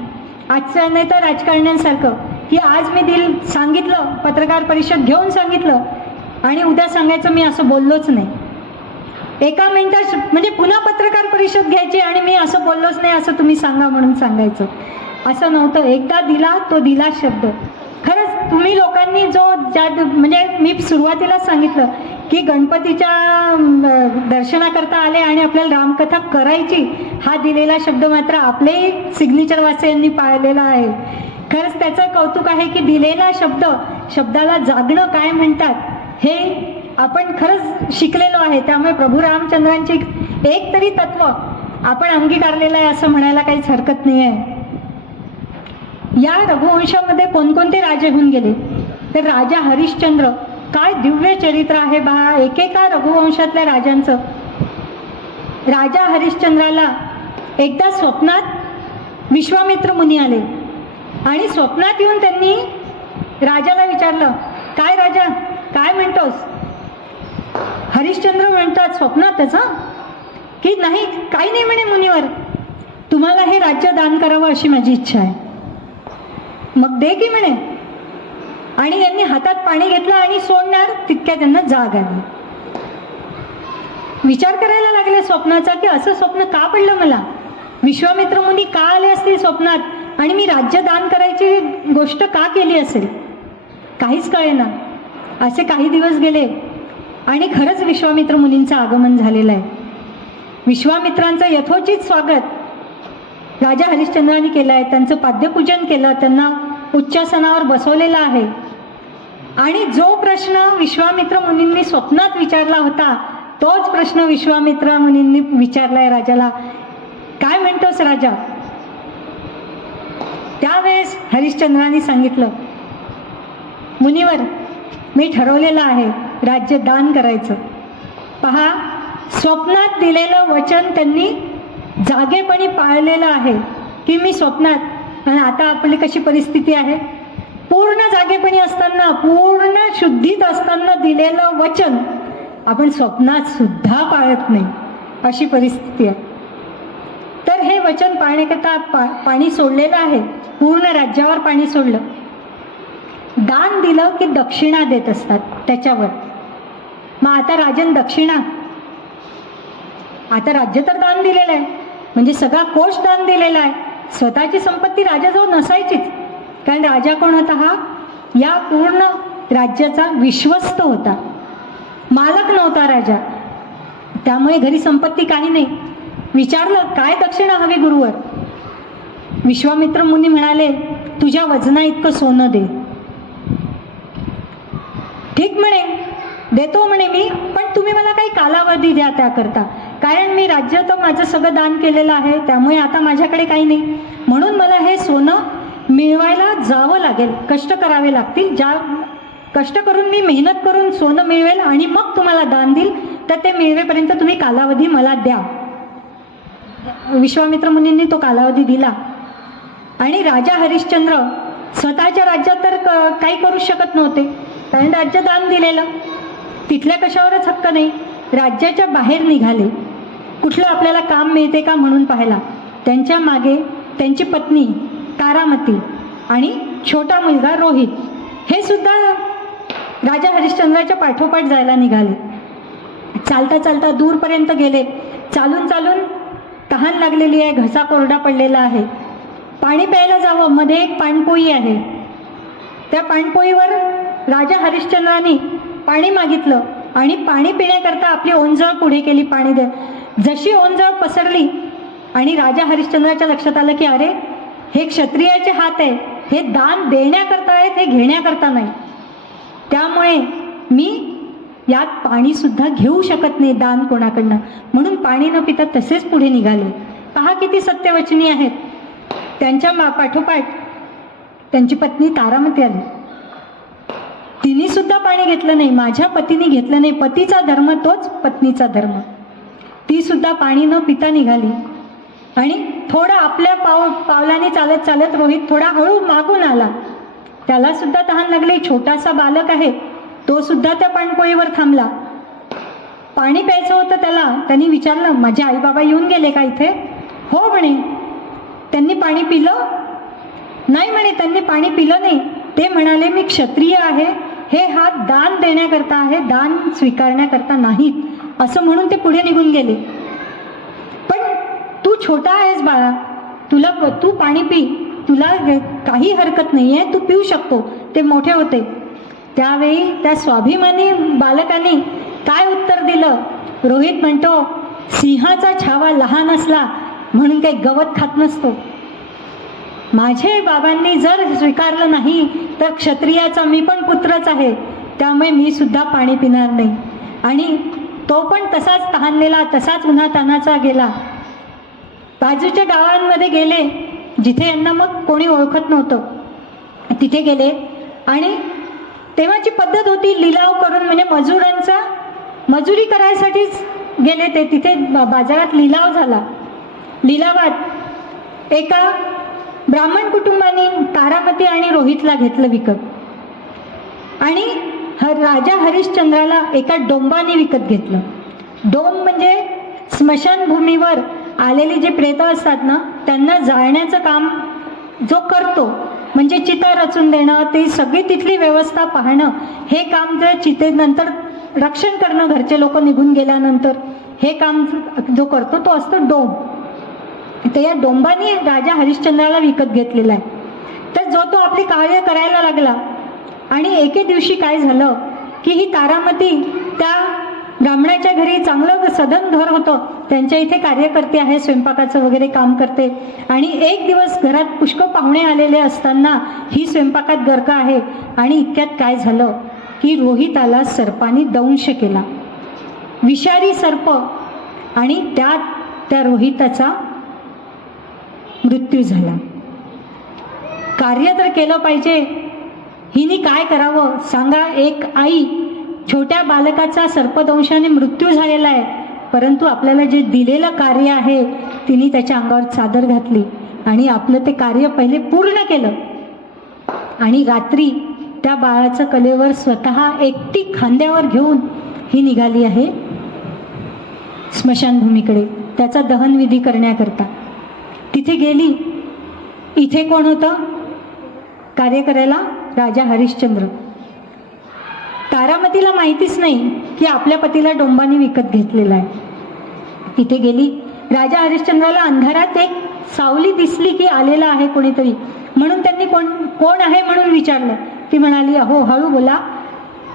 आजचं नाही तर राजकारण्यांसारखं की आज मी सांगितलं, पत्रकार परिषद घेऊन सांगितलं आणि उद्या सांगायचं मी असं बोललोच नाही. एका मिनिटात म्हणजे पुन्हा पत्रकार परिषद घ्यायची आणि मी असं बोललोच नाही असं तुम्ही सांगा म्हणून सांगायचं. असं नव्हतं. एकदा दिला तो दिला शब्द. खरंच तुम्ही लोकांनी म्हणजे मी सुरुवातीलाच सांगितलं की गणपतीच्या दर्शनाकरता आले आणि आपल्याला रामकथा करायची, हा दिलेला शब्द मात्र आपले सिग्नेचर वासियांनी पाळलेला आहे. खरंच त्याचं कौतुक आहे की दिलेला शब्दाला जागणं काय म्हणतात हे आपण खरंच शिकलेलो आहे. त्यामुळे प्रभू रामचंद्रांचे एक तरी तत्व आपण अंगीकारलेलं आहे असं म्हणायला काहीच हरकत नाही आहे. या रघुवंशामध्ये कोणकोणते राजे होऊन गेले तर राजा हरिश्चंद्र, काय दिव्य चरित्र आहे बा एकेका रघुवंशातल्या राजांचं. राजा हरिश्चंद्राला एकदा स्वप्नात विश्वामित्र मुनी आले आणि स्वप्नात येऊन त्यांनी राजाला विचारलं, काय राजा काय म्हणतोस? हरिश्चंद्र म्हणतात स्वप्नातच की नाही, काही नाही म्हणे मुनीवर, तुम्हाला हे राज्य दान करावं अशी माझी इच्छा आहे. मग दे की म्हणे. आणि यांनी हातात पाणी घेतलं आणि सोडणार तितक्या त्यांना जाग आली. विचार करायला लागले स्वप्नाचा की असं स्वप्न का पडलं मला, विश्वामित्र मुनी का आले असतील स्वप्नात आणि मी राज्य दान करायची गोष्ट का केली असेल. काहीच कळेना. असे काही दिवस गेले आणि खरंच विश्वामित्र मुनींचं आगमन झालेलं आहे. विश्वामित्रांचं यथोचित स्वागत राजा हरिश्चंद्रांनी केलं आहे. त्यांचं पाद्यपूजन केलं, त्यांना उच्चासनावर बसवलेलं आहे. आणि जो प्रश्न विश्वामित्र मुनींनी स्वप्नात विचारला होता तोच प्रश्न विश्वामित्र मुनींनी विचारलाय राजाला. काय म्हणतोस राजा? त्यावेळेस हरिश्चंद्रांनी सांगितलं, मुनीवर मी ठरवलेलं आहे राज्य दान करायचं. पहा, स्वप्नात दिलेलं वचन त्यांनी जागेपणी पाळलेलं आहे की मी स्वप्नात, आणि आता आपली कशी परिस्थिती आहे, पूर्ण जागेपणी असताना, पूर्ण शुद्धीत असताना दिलेलं वचन आपण स्वप्नात सुद्धा पाळत नाही अशी परिस्थिती आहे. तर हे वचन पाळण्याकरता पाणी सोडलेलं आहे. पूर्ण राज्यावर पाणी सोडलं. दान दिलं की दक्षिणा देत असतात त्याच्यावर. मग आता राजन दक्षिणा, आता राज्य तर दान दिलेलं आहे म्हणजे सगळा कोश दान दिलेला आहे. स्वतःची संपत्ती राजाजवळ नसायचीच, कारण राजा कोण होता, हा या पूर्ण राज्याचा विश्वस्त होता, मालक नव्हता राजा. त्यामुळे घरी संपत्ती काही नाही. विचारलं काय दक्षिणा हवी गुरुवर? विश्वामित्र मुनी म्हणाले, तुझ्या वजना इतकं सोनं दे. ठीक म्हणे, देतो म्हणे मी, पण तुम्ही मला काही कालावधी द्या त्याकरता, कारण मी राज्य तर माझं सगळं दान केलेलं आहे, त्यामुळे आता माझ्याकडे काही नाही. म्हणून मला हे सोनं मिळवायला जावं लागेल, कष्ट करावे लागतील. ज्या कष्ट करून मी मेहनत करून सोनं मिळवेल आणि मग तुम्हाला दान देईल, तर ते मिळवेपर्यंत तुम्ही कालावधी मला द्या. विश्वामित्र मुनींनी तो कालावधी दिला. आणि राजा हरिश्चंद्र स्वतःच्या राज्यात तर काही करू शकत नव्हते, कारण राज्य दान दिलेलं. तिथल्या कशावरच हक्क नाही. राज्याच्या बाहेर निघाले, कुठलं आपल्याला काम मिळते का म्हणून पाहायला. त्यांच्या मागे त्यांची पत्नी तारामती आणि छोटा मुलगा रोहित हे सुद्धा राजा हरिश्चंद्राच्या पाठोपाठ जायला निघाले. चालता चालता दूरपर्यंत गेले. चालून चालून तहान लागलेली आहे, घसा कोरडा पडलेला आहे. पाणी प्यायला जावं, मध्ये एक पाणपोई आहे. त्या पाणपोईवर राजा हरिश्चंद्रांनी पाणी मागितलं आणि पाणी पिण्याकरता आपली ओंजळ पुढे केली. पाणी दे. जशी ओंजळ पसरली आणि राजा हरिश्चंद्राच्या लक्षात आलं की अरे, हे क्षत्रियाचे हात आहे, हे दान देण्याकरता आहेत, हे घेण्याकरता नाही. त्यामुळे मी यात पाणी सुद्धा घेऊ शकत नाही दान कोणाकडनं, म्हणून पाणी न पिता तसेच पुढे निघाले. पहा किती सत्यवचनी आहेत. त्यांच्या पाठोपाठ त्यांची पत्नी तारामती आली. तिने सुद्धा पाणी घेतलं नाही. माझ्या पतीने घेतलं नाही. पतीचा धर्म तोच पत्नीचा धर्म. ती सुद्धा पाणी न पिता निघाली आणि थोडा आपल्या पावलाने चालत चालत रोहित थोडा हळू मागून आला. त्याला सुद्धा तहान लागली. छोटासा बालक आहे, तो सुद्धा त्या पाणपोईवर थांबला. पाणी प्यायचं होतं त्याला. त्यांनी विचारलं, माझे आई बाबा येऊन गेले का इथे? हो म्हणे. त्यांनी पाणी पिलं? नाही म्हणे, त्यांनी पाणी पिलं नाही. ते म्हणाले, मी क्षत्रिय आहे, हे हात दान देण्याकरता आहे, दान स्वीकारण्याकरता नाहीत, असं म्हणून ते पुढे निघून गेले. पण तू छोटा आहेस बाळा, तू पाणी पी, तुला काही हरकत नाही आहे, तू पिऊ शकतो. ते मोठे होते. त्यावेळी त्या स्वाभिमानी बालकाने काय उत्तर दिलं? रोहित म्हणतो, सिंहाचा छावा लहान असला म्हणून काही गवत खात नसतो. माझे बाबांनी जर स्वीकारलं नाही तर क्षत्रियाचा मी पण पुत्रच आहे, त्यामुळे मी सुद्धा पाणी पिणार नाही. आणि तो पण तसाच तहानलेला, तसाच उन्हातानाचा गेला. बाजूच्या गावांमध्ये गेले, जिथे यांना मग कोणी ओळखत नव्हतं, तिथे गेले. आणि तेव्हाची पद्धत होती लिलाव करून, म्हणजे मजुरी करायसाठीच गेले ते. तिथे बाजारात लिलाव झाला. लिलावात एका ब्राह्मण कुटुंबाने तारामती आणि रोहितला घेतलं विकत आणि राजा हरिश्चंद्राला एका डोंबाने विकत घेतलं. डोंब म्हणजे स्मशानभूमीवर आलेली जे प्रेत असतात ना, त्यांना जाळण्याचं काम जो करतो, म्हणजे चिता रचून देणं, ते सगळी तिथली व्यवस्था पाहणं, हे काम जर चितेनंतर रक्षण करणं, घरचे लोक निघून गेल्यानंतर हे काम जो करतो तो असतो डोंब. तर या डोंबाने राजा हरिश्चंद्राला विकत घेतलेला आहे. तर जो तो आपली कार्य करायला लागला. आणि एके दिवशी काय झालं की ही तारामती त्या ब्राह्मणाच्या घरी, चांगलं सधन घर होतं, त्यांच्या इथे कार्य करते आहे, स्वयंपाकाचं वगैरे काम करते. आणि एक दिवस घरात पुष्कळ पाहुणे आलेले असताना ही स्वयंपाकात गर्क आहे. आणि इतक्यात काय झालं की रोहिताला सर्पाने दंश केला, विषारी सर्प. आणि त्या रोहिताचा मृत्यू झाला. कार्य तर केलं पाहिजे, हिने काय करावं सांगा? एक आई, छोट्या बालकाचा सर्पदंशाने मृत्यू झालेला आहे, परंतु आपल्याला जे दिलेलं कार्य आहे तिने त्याच्या अंगावर चादर घातली आणि आपलं ते कार्य पहिले पूर्ण केलं. आणि रात्री त्या बाळाचं कलेवर स्वतः एकटी खांद्यावर घेऊन ही निघाली आहे स्मशानभूमीकडे, त्याचा दहनविधी करण्याकरता. तिथे गेली. इथे कोण होतं कार्य करायला? राजा हरिश्चंद्र. तारामतीला माहितीच नाही की आपल्या पतीला डोंबाने विकत घेतलेला आहे. तिथे गेली. राजा हरिश्चंद्राला अंधारात एक सावली दिसली की आलेला आहे कोणीतरी, म्हणून त्यांनी कोण आहे म्हणून विचारलं. ती म्हणाली, अहो हळू बोला,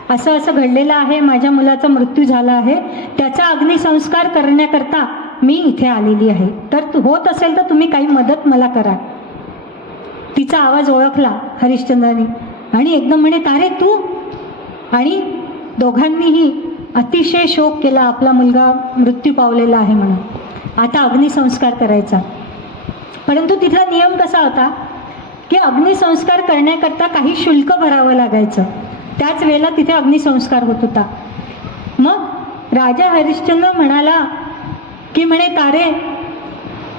असं असं घडलेलं आहे, माझ्या मुलाचा मृत्यू झाला आहे, त्याचा अग्निसंस्कार करण्याकरता मी इथे आलेली आहे, तर होत असेल तर तुम्ही काही मदत मला करा. तिचा आवाज ओळखला हरिश्चंद्राने आणि एकदम म्हणे, तारे तू? आणि दोघांनीही अतिशय शोक केला, आपला मुलगा मृत्यू पावलेला आहे म्हणून. आता अग्निसंस्कार करायचा. परंतु तिथला नियम कसा होता की अग्निसंस्कार करण्याकरता काही शुल्क भरावं लागायचं. त्याच वेळेला तिथे अग्निसंस्कार होत होता. मग राजा हरिश्चंद्र म्हणाला की म्हणे, तारे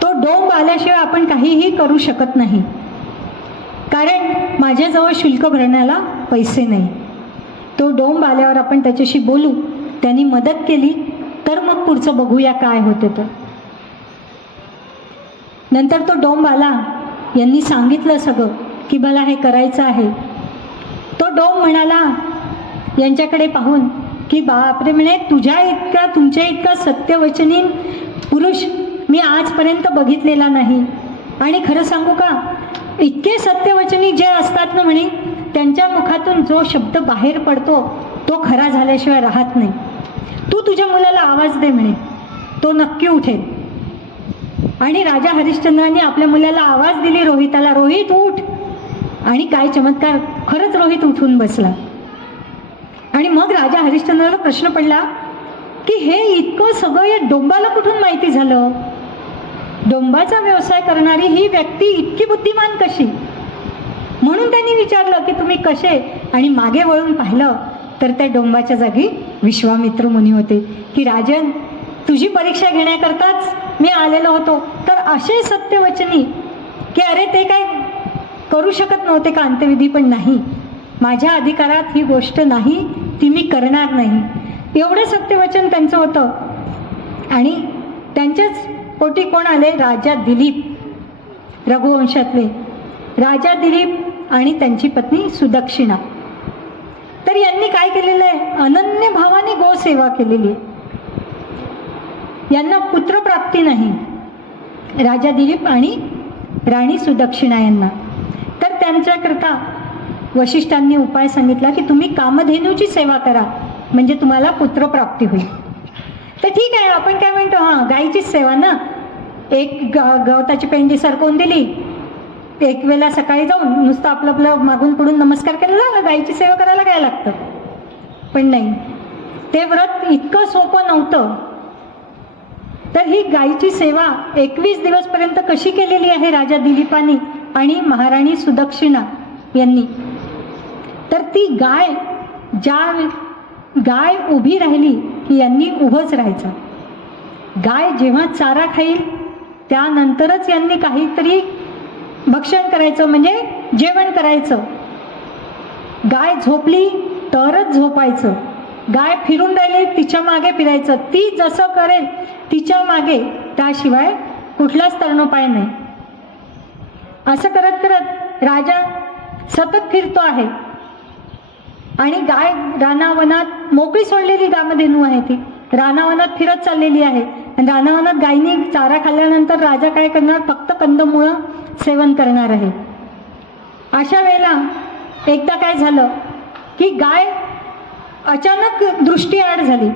तो डोंब आल्याशिवाय आपण काहीही करू शकत नाही, कारण माझ्याजवळ शुल्क भरण्याला पैसे नाही. तो डोंब आल्यावर आपण त्याच्याशी बोलू, त्यांनी मदत केली तर मग पुढचं बघूया काय होते. तर नंतर तो डोंब आला, यांनी सांगितलं सगळं की मला हे करायचं आहे. तो डोंब म्हणाला यांच्याकडे पाहून की बापरे, म्हणे तुमच्या इतका सत्यवचनी पुरुष मी आजपर्यंत बघितलेला नाही. आणि खरं सांगू का, इतके सत्यवचनी जे असतात ना म्हणे, त्यांच्या मुखातून जो शब्द बाहेर पडतो तो खरा झाल्याशिवाय राहत नाही. तू तुझ्या मुलाला आवाज दे म्हणे, तो नक्की उठेल. आणि राजा हरिश्चंद्राने आपल्या मुलाला आवाज दिली रोहिताला, रोहित उठ. आणि काय चमत्कार, खरंच रोहित उठून बसला. आणि मग राजा हरिश्चंद्राला प्रश्न पडला की हे इतकं सगळं या डोंबाला कुठून माहिती झालं? डोंबाचा व्यवसाय करणारी ही व्यक्ती इतकी बुद्धिमान कशी? म्हणून त्यांनी विचारलं की तुम्ही कसे? आणि मागे वळून पाहिलं तर त्या डोंबाच्या जागी विश्वामित्र मुनी होते. की राजन, तुझी परीक्षा घेण्याकरताच मी आलेलो होतो. तर असे सत्यवचनी की अरे ते काय करू शकत नव्हते का अंत्यविधी? पण नाही, माझ्या अधिकारात ही गोष्ट नाही, ती मी करणार नाही, एवढं सत्यवचन त्यांचं होतं. आणि त्यांच्याच पोटी कोण आले? राजा दिलीप, रघुवंशातले राजा दिलीप आणि त्यांची पत्नी सुदक्षिणा. तर यांनी काय केलेलं आहे? अनन्य भावाने गोसेवा केलेली आहे. यांना पुत्रप्राप्ती नाही, राजा दिलीप आणि राणी सुदक्षिणा यांना. तर त्यांच्याकरता वशिष्ठांनी उपाय सांगितला की तुम्ही कामधेनूची सेवा करा, म्हणजे तुम्हाला पुत्रप्राप्ती होईल. तर ठीक आहे, आपण काय म्हणतो, हां गायीचीच सेवा ना, एक गवताची पेंडी सरकवून दिली, एक वेळेला सकाळी जाऊन नुसतं आपलं आपलं मागून पुढून नमस्कार केला झालं, गायीची सेवा करायला काय लागतं? पण नाही, ते व्रत इतकं सोपं नव्हतं. तर ही गायीची सेवा 21 दिवसपर्यंत कशी केलेली आहे राजा दिलीपानी आणि महाराणी सुदक्षिणा यांनी? तर ती गाय उभी राहिली की यांनी उभंच राहायचं. गाय जेव्हा चारा खाईल त्यानंतरच यांनी काहीतरी भक्षण करायचं, म्हणजे जेवण करायचं. गाय झोपली तरच झोपायचं. गाय फिरून राहिली तिच्या मागे फिरायचं. ती जसं करेल तिच्या मागे, त्याशिवाय कुठलाच तरणोपाय नाही. असं करत करत राजा सतत फिरतो आहे आणि गाय रानावनात मोकळी सोडलेली कामधेनू आहे, ती रानावनात फिरत चाललेली आहे. आणि रानावनात गायीने चारा खाल्ल्यानंतर राजा काय करणार? फक्त कंदमुळं सेवन करणार आहे. अशा वेळेला एकदा काय झालं की गाय अचानक दृष्टीआड झाली.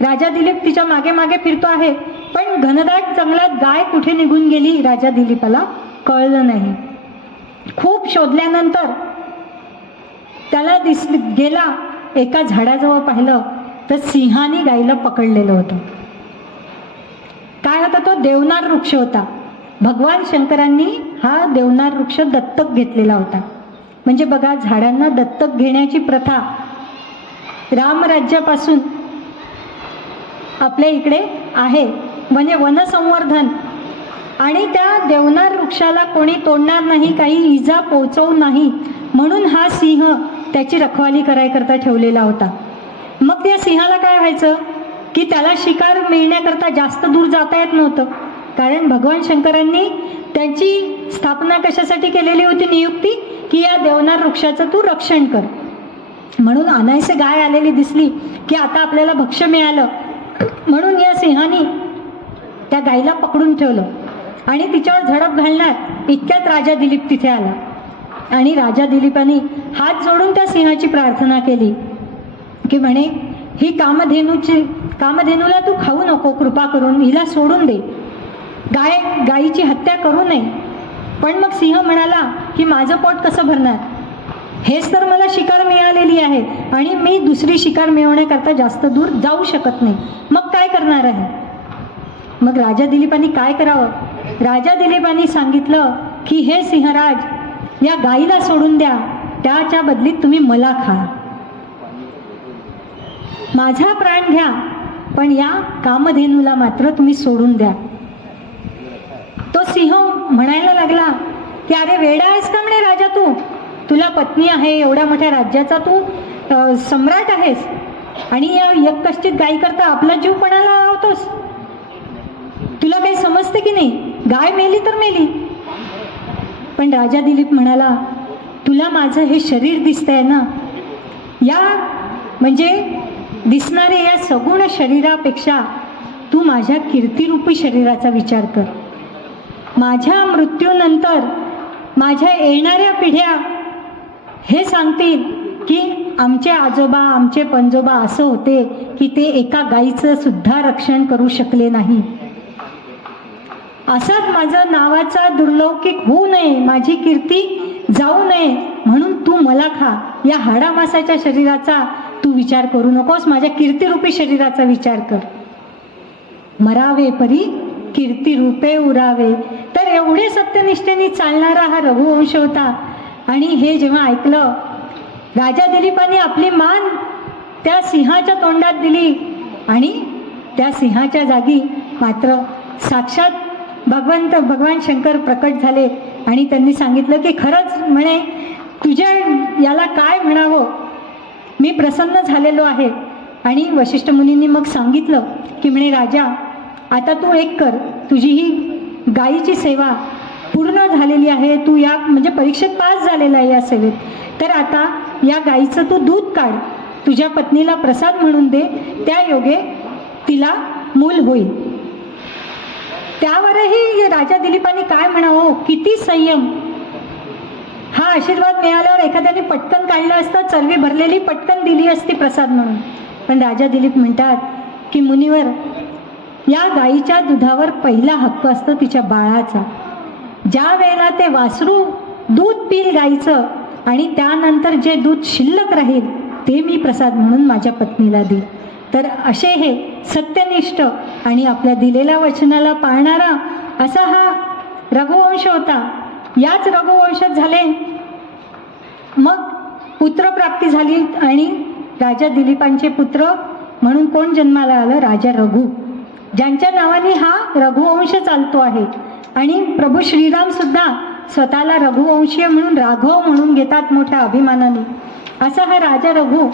राजा दिलीप तिच्या मागे मागे फिरतो आहे, पण घनदाट जंगलात गाय कुठे निघून गेली राजा दिलीपाला कळलं नाही. खूप शोधल्यानंतर त्याला गेला, एका झाडाजवळ पाहिलं तर सिंहाने गायीला पकडलेलं होतं. काय होता तो? देवनार वृक्ष होता. भगवान शंकरांनी हा देवनार वृक्ष दत्तक घेतलेला होता. म्हणजे बघा, झाडांना दत्तक घेण्याची प्रथा रामराज्यापासून आपल्या इकडे आहे, म्हणजे वनसंवर्धन. आणि त्या देवनार वृक्षाला कोणी तोडणार नाही, काही इजा पोचवू नाही, म्हणून हा सिंह त्याची रखवाली करायकरता ठेवलेला होता. मग त्या सिंहाला काय व्हायचं की त्याला शिकार मिळण्याकरता जास्त दूर जाता येत नव्हतं, कारण भगवान शंकरांनी त्यांची स्थापना कशासाठी केलेली होती, नियुक्ती, की या देवनार वृक्षाचं तू रक्षण कर. म्हणून अनायसे गाय आलेली दिसली की आता आपल्याला भक्ष्य मिळालं, म्हणून या सिंहाने त्या गायीला पकडून ठेवलं आणि तिच्यावर झडप घालणार इतक्यात राजा दिलीप तिथे आला. आणि राजा दिलीपाने हात जोडून त्या सिंहाची प्रार्थना केली की म्हणे, ही कामधेनूला तू खाऊ नको, कृपा करून हिला सोडून दे, गायीची हत्या करू नये. पण मग सिंह म्हणाला की माझं पोट कसं भरणार? हेच तर मला शिकार मिळालेली आहे आणि मी दुसरी शिकार मिळवण्याकरता जास्त दूर जाऊ शकत नाही, मग काय करणार आहे? मग राजा दिलीपाने काय करावं? राजा दिलीपाने सांगितलं की हे सिंहराज, या गायीला सोडून द्या, त्याच्या बदलीत तुम्ही मला खा. माझा प्राण घ्या, पण या कामधेनूला मात्र तुम्ही सोडून द्या. तो सिंह म्हणायला लागला की अरे वेडा आहेस का म्हणे राजा, तुला पत्नी आहे, एवढ्या मोठ्या राज्याचा तू सम्राट आहेस, आणि या यकश्चित गायी करता आपला जीव पणाला लावतोस? तुला काही समजते की नाही? गाय मेली तर मेली. पण राजा दिलीप म्हणाला, तुला माझं हे शरीर दिसतंय ना, या म्हणजे दिसणाऱ्या या सगुण शरीरापेक्षा तू माझ्या कीर्तिरूपी शरीराचा विचार कर. माझ्या मृत्यूनंतर माझ्या येणाऱ्या पिढ्या हे सांगतील की आमचे आजोबा, आमचे पणजोबा असं होते की ते एका गायीचं सुद्धा रक्षण करू शकले नाही. असाच माझं नावाचा दुर्लौकिक होऊ नये, माझी कीर्ती जाऊ नये, म्हणून तू मला खा, या हाडामासाच्या शरीराचा तू विचार करू नकोस, माझ्या कीर्तिरूपी शरीराचा विचार कर. मरावे परी कीर्तिरूपे उरावे. तर एवढे सत्यनिष्ठेने चालणारा हा रघुवंश होता. आणि हे जेव्हा ऐकलं, राजा दिलीपाने आपली मान त्या सिंहाच्या तोंडात दिली आणि त्या सिंहाच्या जागी मात्र साक्षात भगवान शंकर प्रकट झाले आणि त्यांनी सांगितलं की खरंच म्हणे तुझ्या याला काय म्हणावं, मी प्रसन्न झालेलो आहे. आणि वशिष्ठ मुनींनी मग सांगितलं की म्हणे राजा, आता तू एक कर, तुझी ही गायीची सेवा पूर्ण झालेली आहे, तू या म्हणजे परीक्षेत पास झालेला आहे या सेवेत, तर आता या गायीचं तू दूध काढ, तुझ्या पत्नीला प्रसाद म्हणून दे, त्या योगे तिला मूल होईल. त्यावरही राजा दिलीपाने काय म्हणावं, किती संयम. हा आशीर्वाद मिळाल्यावर एखाद्याने पटकन काढला असता, चरबी भरलेली पटकन दिली असती प्रसाद म्हणून. पण राजा दिलीप म्हणतात की मुनिवर, या गायीच्या दुधावर पहिला हक्क असतो तिच्या बाळाचा. ज्या वेळेला ते वासरू दूध पिल गायीचं आणि त्यानंतर जे दूध शिल्लक राहील ते मी प्रसाद म्हणून माझ्या पत्नीला देईल. तर असे हे सत्यनिष्ठ आणि आपल्या दिलेल्या वचनाला पाळणारा असा हा रघुवंश होता. याच रघुवंशात झाले मग पुत्रप्राप्ती झाली आणि राजा दिलीपांचे पुत्र म्हणून कोण जन्माला आलं, राजा रघु, ज्यांच्या नावाने हा रघुवंश चालतो आहे. आणि प्रभू श्रीराम सुद्धा स्वतःला रघुवंशीय म्हणून राघव म्हणून घेतात मोठ्या अभिमानाने. असा हा राजा रघु,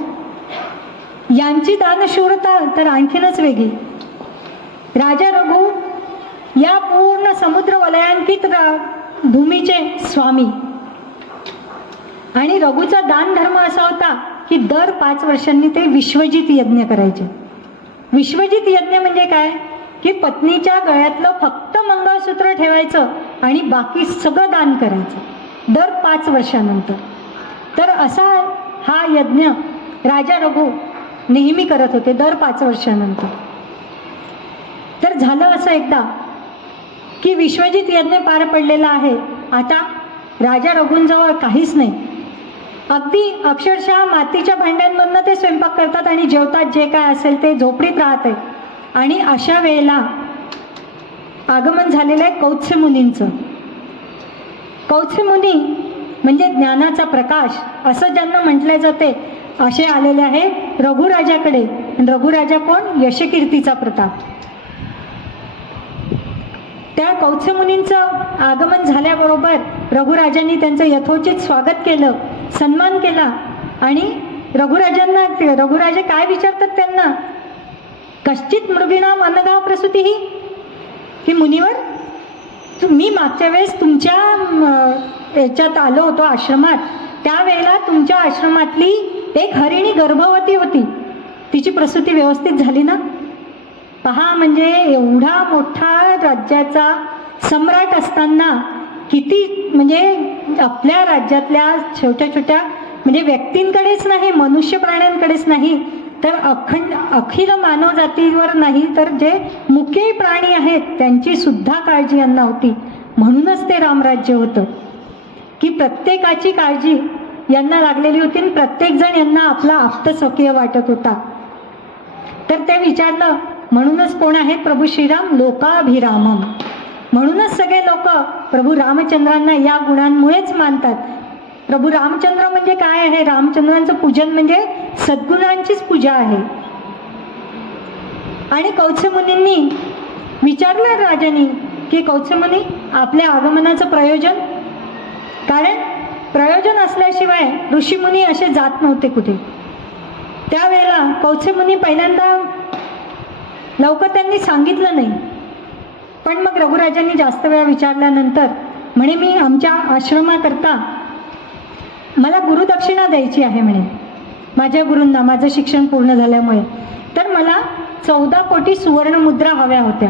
यांची दानशूरता तर आणखीनच वेगळी. राजा रघु या पूर्ण समुद्र वलयांकित भूमीचे स्वामी. आणि रघुचा दान धर्म असा होता की दर 5 वर्षांनी ते विश्वजित यज्ञ करायचे. विश्वजित यज्ञ म्हणजे काय की पत्नीच्या गळ्यातलं फक्त मंगळसूत्र ठेवायचं आणि बाकी सगळं दान करायचं दर 5 वर्षानंतर. तर असा हा यज्ञ राजा रघु नेहमी करत होते दर 5 वर्षानंतर. तर झालं असं एकदा की विश्वजित यज्ञ पार पडलेला आहे. आता राजा रघुंजवळ काहीच नाही, अगदी अक्षरशः मातीच्या भांड्यांमधनं ते स्वयंपाक करतात आणि जेवतात, जे काय असेल ते झोपडीत राहते. आणि अशा वेळेला आगमन झालेलं आहे कौत्स्य मुनींचं. कौत्स्य मुनी म्हणजे ज्ञानाचा प्रकाश असं ज्यांना म्हटले जाते, असे आलेले आहे रघुराजाकडे. रघुराजा कोण, यशकीर्तीचा प्रताप. त्या कौत्स्य मुनींचं आगमन झाल्याबरोबर रघुराजांनी त्यांचं यथोचित स्वागत केलं, सन्मान केला. आणि रघुराजे काय विचारतात त्यांना, कश्चित मृगीणाम अन्नगाव प्रसूती ही, की मुनिवर मी मागच्या वेळेस तुमच्या याच्यात आलो होतो आश्रमात, त्यावेळेला तुमच्या आश्रमातली एक हरिणी गर्भवती होती, तिची प्रसूती व्यवस्थित झाली ना. पहा, म्हणजे एवढा मोठा राज्याचा सम्राट असताना किती म्हणजे आपल्या राज्यातल्या छोट्या छोट्या म्हणजे व्यक्तींकडेच नाही, मनुष्य प्राण्यांकडेच नाही, तर अखिल मानव जातीवर नाही, तर जे मुके प्राणी आहेत त्यांची सुद्धा काळजी यांना होती. म्हणूनच ते रामराज्य होतं की प्रत्येकाची काळजी यांना लागलेली होती आणि प्रत्येकजण यांना आपला आप्तस्वकीय वाटत होता. तर ते विचारलं, म्हणूनच कोण आहेत प्रभू श्रीराम, लोकाभिरामम. म्हणूनच सगळे लोक प्रभू रामचंद्रांना या गुणांमुळेच मानतात. प्रभू रामचंद्र म्हणजे काय आहे, रामचंद्रांचं पूजन म्हणजे सद्गुणांचीच पूजा आहे. आणि कौत्स्य मुनींनी विचारलं राजांनी की कौत्स्य मुनी, आपल्या आगमनाचं प्रयोजन, कारण प्रयोजन असल्याशिवाय ऋषीमुनी असे जात नव्हते कुठे. त्यावेळेला कौत्स्य मुनी पहिल्यांदा लवकर त्यांनी सांगितलं नाही. पण मग रघुराजांनी जास्त वेळा विचारल्यानंतर म्हणे, मी आमच्या आश्रमाकरता मला गुरुदक्षिणा द्यायची आहे म्हणे माझ्या गुरूंना, माझं शिक्षण पूर्ण झाल्यामुळे. तर मला 14 कोटी सुवर्णमुद्रा हव्या होत्या.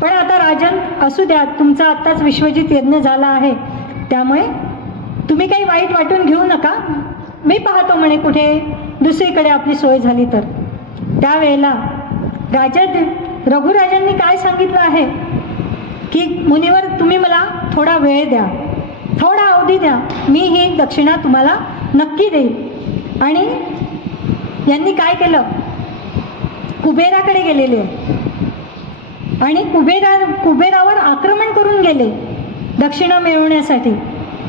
पण आता राजन, असू द्या, तुमचा आत्ताच विश्वजित यज्ञ झाला आहे, त्यामुळे तुम्ही काही वाईट वाटून घेऊ नका, मी पाहतो म्हणे कुठे दुसरीकडे आपली सोय झाली तर. त्यावेळेला रघुराजांनी काय सांगितलं आहे की मुनिवर, तुम्ही मला थोडा वेळ द्या, थोडा अवधी द्या, मी ही दक्षिणा तुम्हाला नक्की देईल. आणि यांनी काय केलं, कुबेराकडे गेलेले आणि कुबेरावर आक्रमण करून गेले दक्षिणा मिळवण्यासाठी.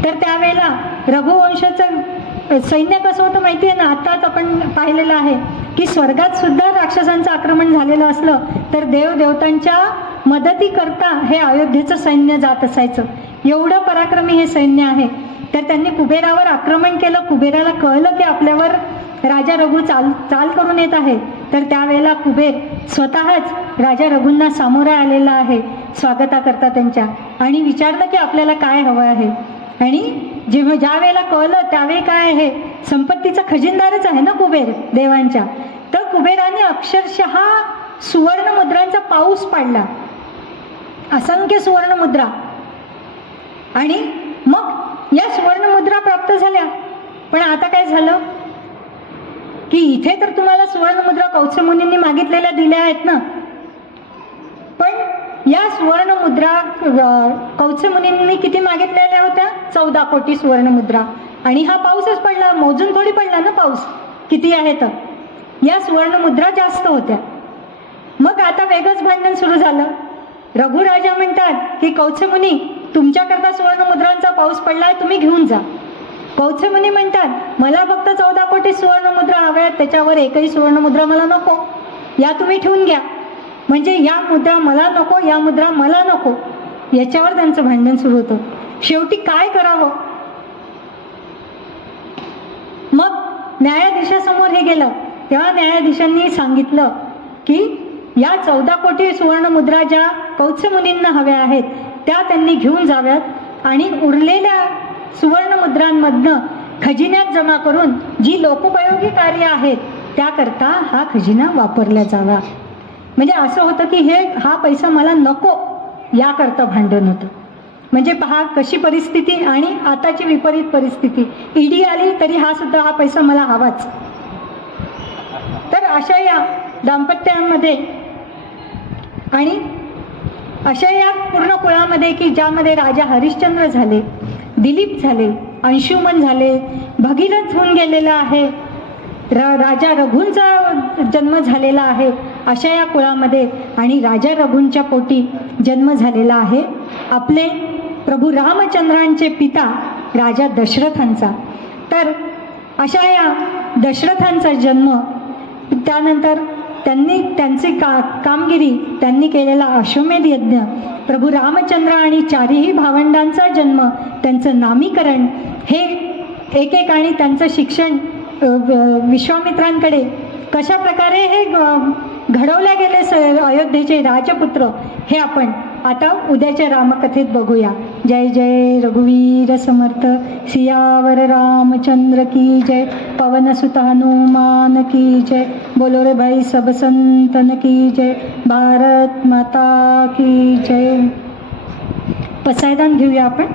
तर त्यावेळेला रघुवंशाचं सैन्य कसं होतं माहिती आहे ना, आत्ताच आपण पाहिलेलं आहे की स्वर्गात सुद्धा राक्षसांचं आक्रमण झालेलं असलं तर देवदेवतांच्या मदतीकरता हे अयोध्येचं सैन्य जात असायचं. एवढं पराक्रमी हे सैन्य आहे. तर त्यांनी कुबेरावर आक्रमण केलं. कुबेराला कळलं की आपल्यावर राजा रघु चाल करून येत आहे. तर त्यावेळेला कुबेर स्वतःच राजा रघूंना सामोरा आलेला आहे स्वागताकरता त्यांच्या, आणि विचारलं की आपल्याला काय हवं आहे. आणि ज्या वेळेला कळलं त्यावेळी काय आहे, संपत्तीचा खजिनदारच आहे ना कुबेर देवांच्या. तर कुबेराने अक्षरशः सुवर्ण मुद्रांचा पाऊस पाडला, असंख्य सुवर्ण मुद्रा. आणि मग या सुवर्ण मुद्रा प्राप्त झाल्या. पण आता काय झालं की इथे तर तुम्हाला सुवर्ण मुद्रा कौत्स मुनींनी मागितलेल्या दिल्या आहेत ना, पण या सुवर्ण मुद्रा कौत्स मुनींनी किती मागितलेल्या होत्या, 14 कोटी सुवर्ण मुद्रा. आणि हा पाऊसच पडला, मोजून थोडी पडला ना पाऊस किती आहे. तर या सुवर्ण मुद्रा जास्त होत्या. मग आता वेगळंच भांडण सुरू झालं. रघुराजा म्हणतात की कौत्स मुनी, तुमच्याकरता सुवर्ण मुद्रांचा पाऊस पडलाय, तुम्ही घेऊन जा. कौत्स मुनी म्हणतात मला फक्त 14 कोटी सुवर्ण मुद्रा हव्यात, त्याच्यावर एकही सुवर्ण मुद्रा मला नको, या तुम्ही ठेवून घ्या. म्हणजे या मुद्रा मला नको, या मुद्रा मला नको, याच्यावर त्यांचं भांडण सुरू होतं. शेवटी काय करावं, मग न्यायाधीशासमोर हे गेलं. तेव्हा न्यायाधीशांनी सांगितलं की या 14 कोटी सुवर्ण मुद्रा ज्या कौत्स मुनींना हव्या आहेत त्या त्यांनी घेऊन जाव्यात आणि उरलेल्या सुवर्ण मुद्रांमधनं खजिन्यात जमा करून जी लोकोपयोगी कार्य आहेत त्याकरता हा खजिना वापरला जावा. म्हणजे असं होतं की हा पैसा मला नको, याकरता भांडण होतं. म्हणजे पहा कशी परिस्थिती, आणि आताची विपरीत परिस्थिती. ईडी आली तरी हा पैसा मला हवाच. तर अशा या दाम्पत्यामध्ये आणि अशा या पूर्ण कुळामध्ये की ज्यामध्ये राजा हरिश्चंद्र झाले, दिलीप झाले, अंशुमन झाले, भगीरथ होऊन गेलेला आहे, राजा रघुंचा जन्म झालेला आहे, अशा या कुळामध्ये आणि राजा रघुंच्या पोटी जन्म झालेला आहे आपले प्रभू रामचंद्रांचे पिता राजा दशरथांचा. तर अशा या दशरथांचा जन्म, त्यानंतर त्यांची कामगिरी, त्यांनी केलेला अश्वमेध यज्ञ, प्रभू रामचंद्र आणि चारही भावंडांचा जन्म, त्यांचं नामीकरण, हे एक एक आणि त्यांचं शिक्षण विश्वामित्रांकडे कशा प्रकारे हे घडवल्या गेले अयोध्येचे राजपुत्र, हे आपण आता उद्याच्या रामकथेत बघूया. जय जय रघुवीर समर्थ, सियावर रामचंद्र की जय, पवनसुत हनुमान की जय, बोलो रे भाई सब संतन की जय, भारत माता की जय. पसायदान घेऊया आपण.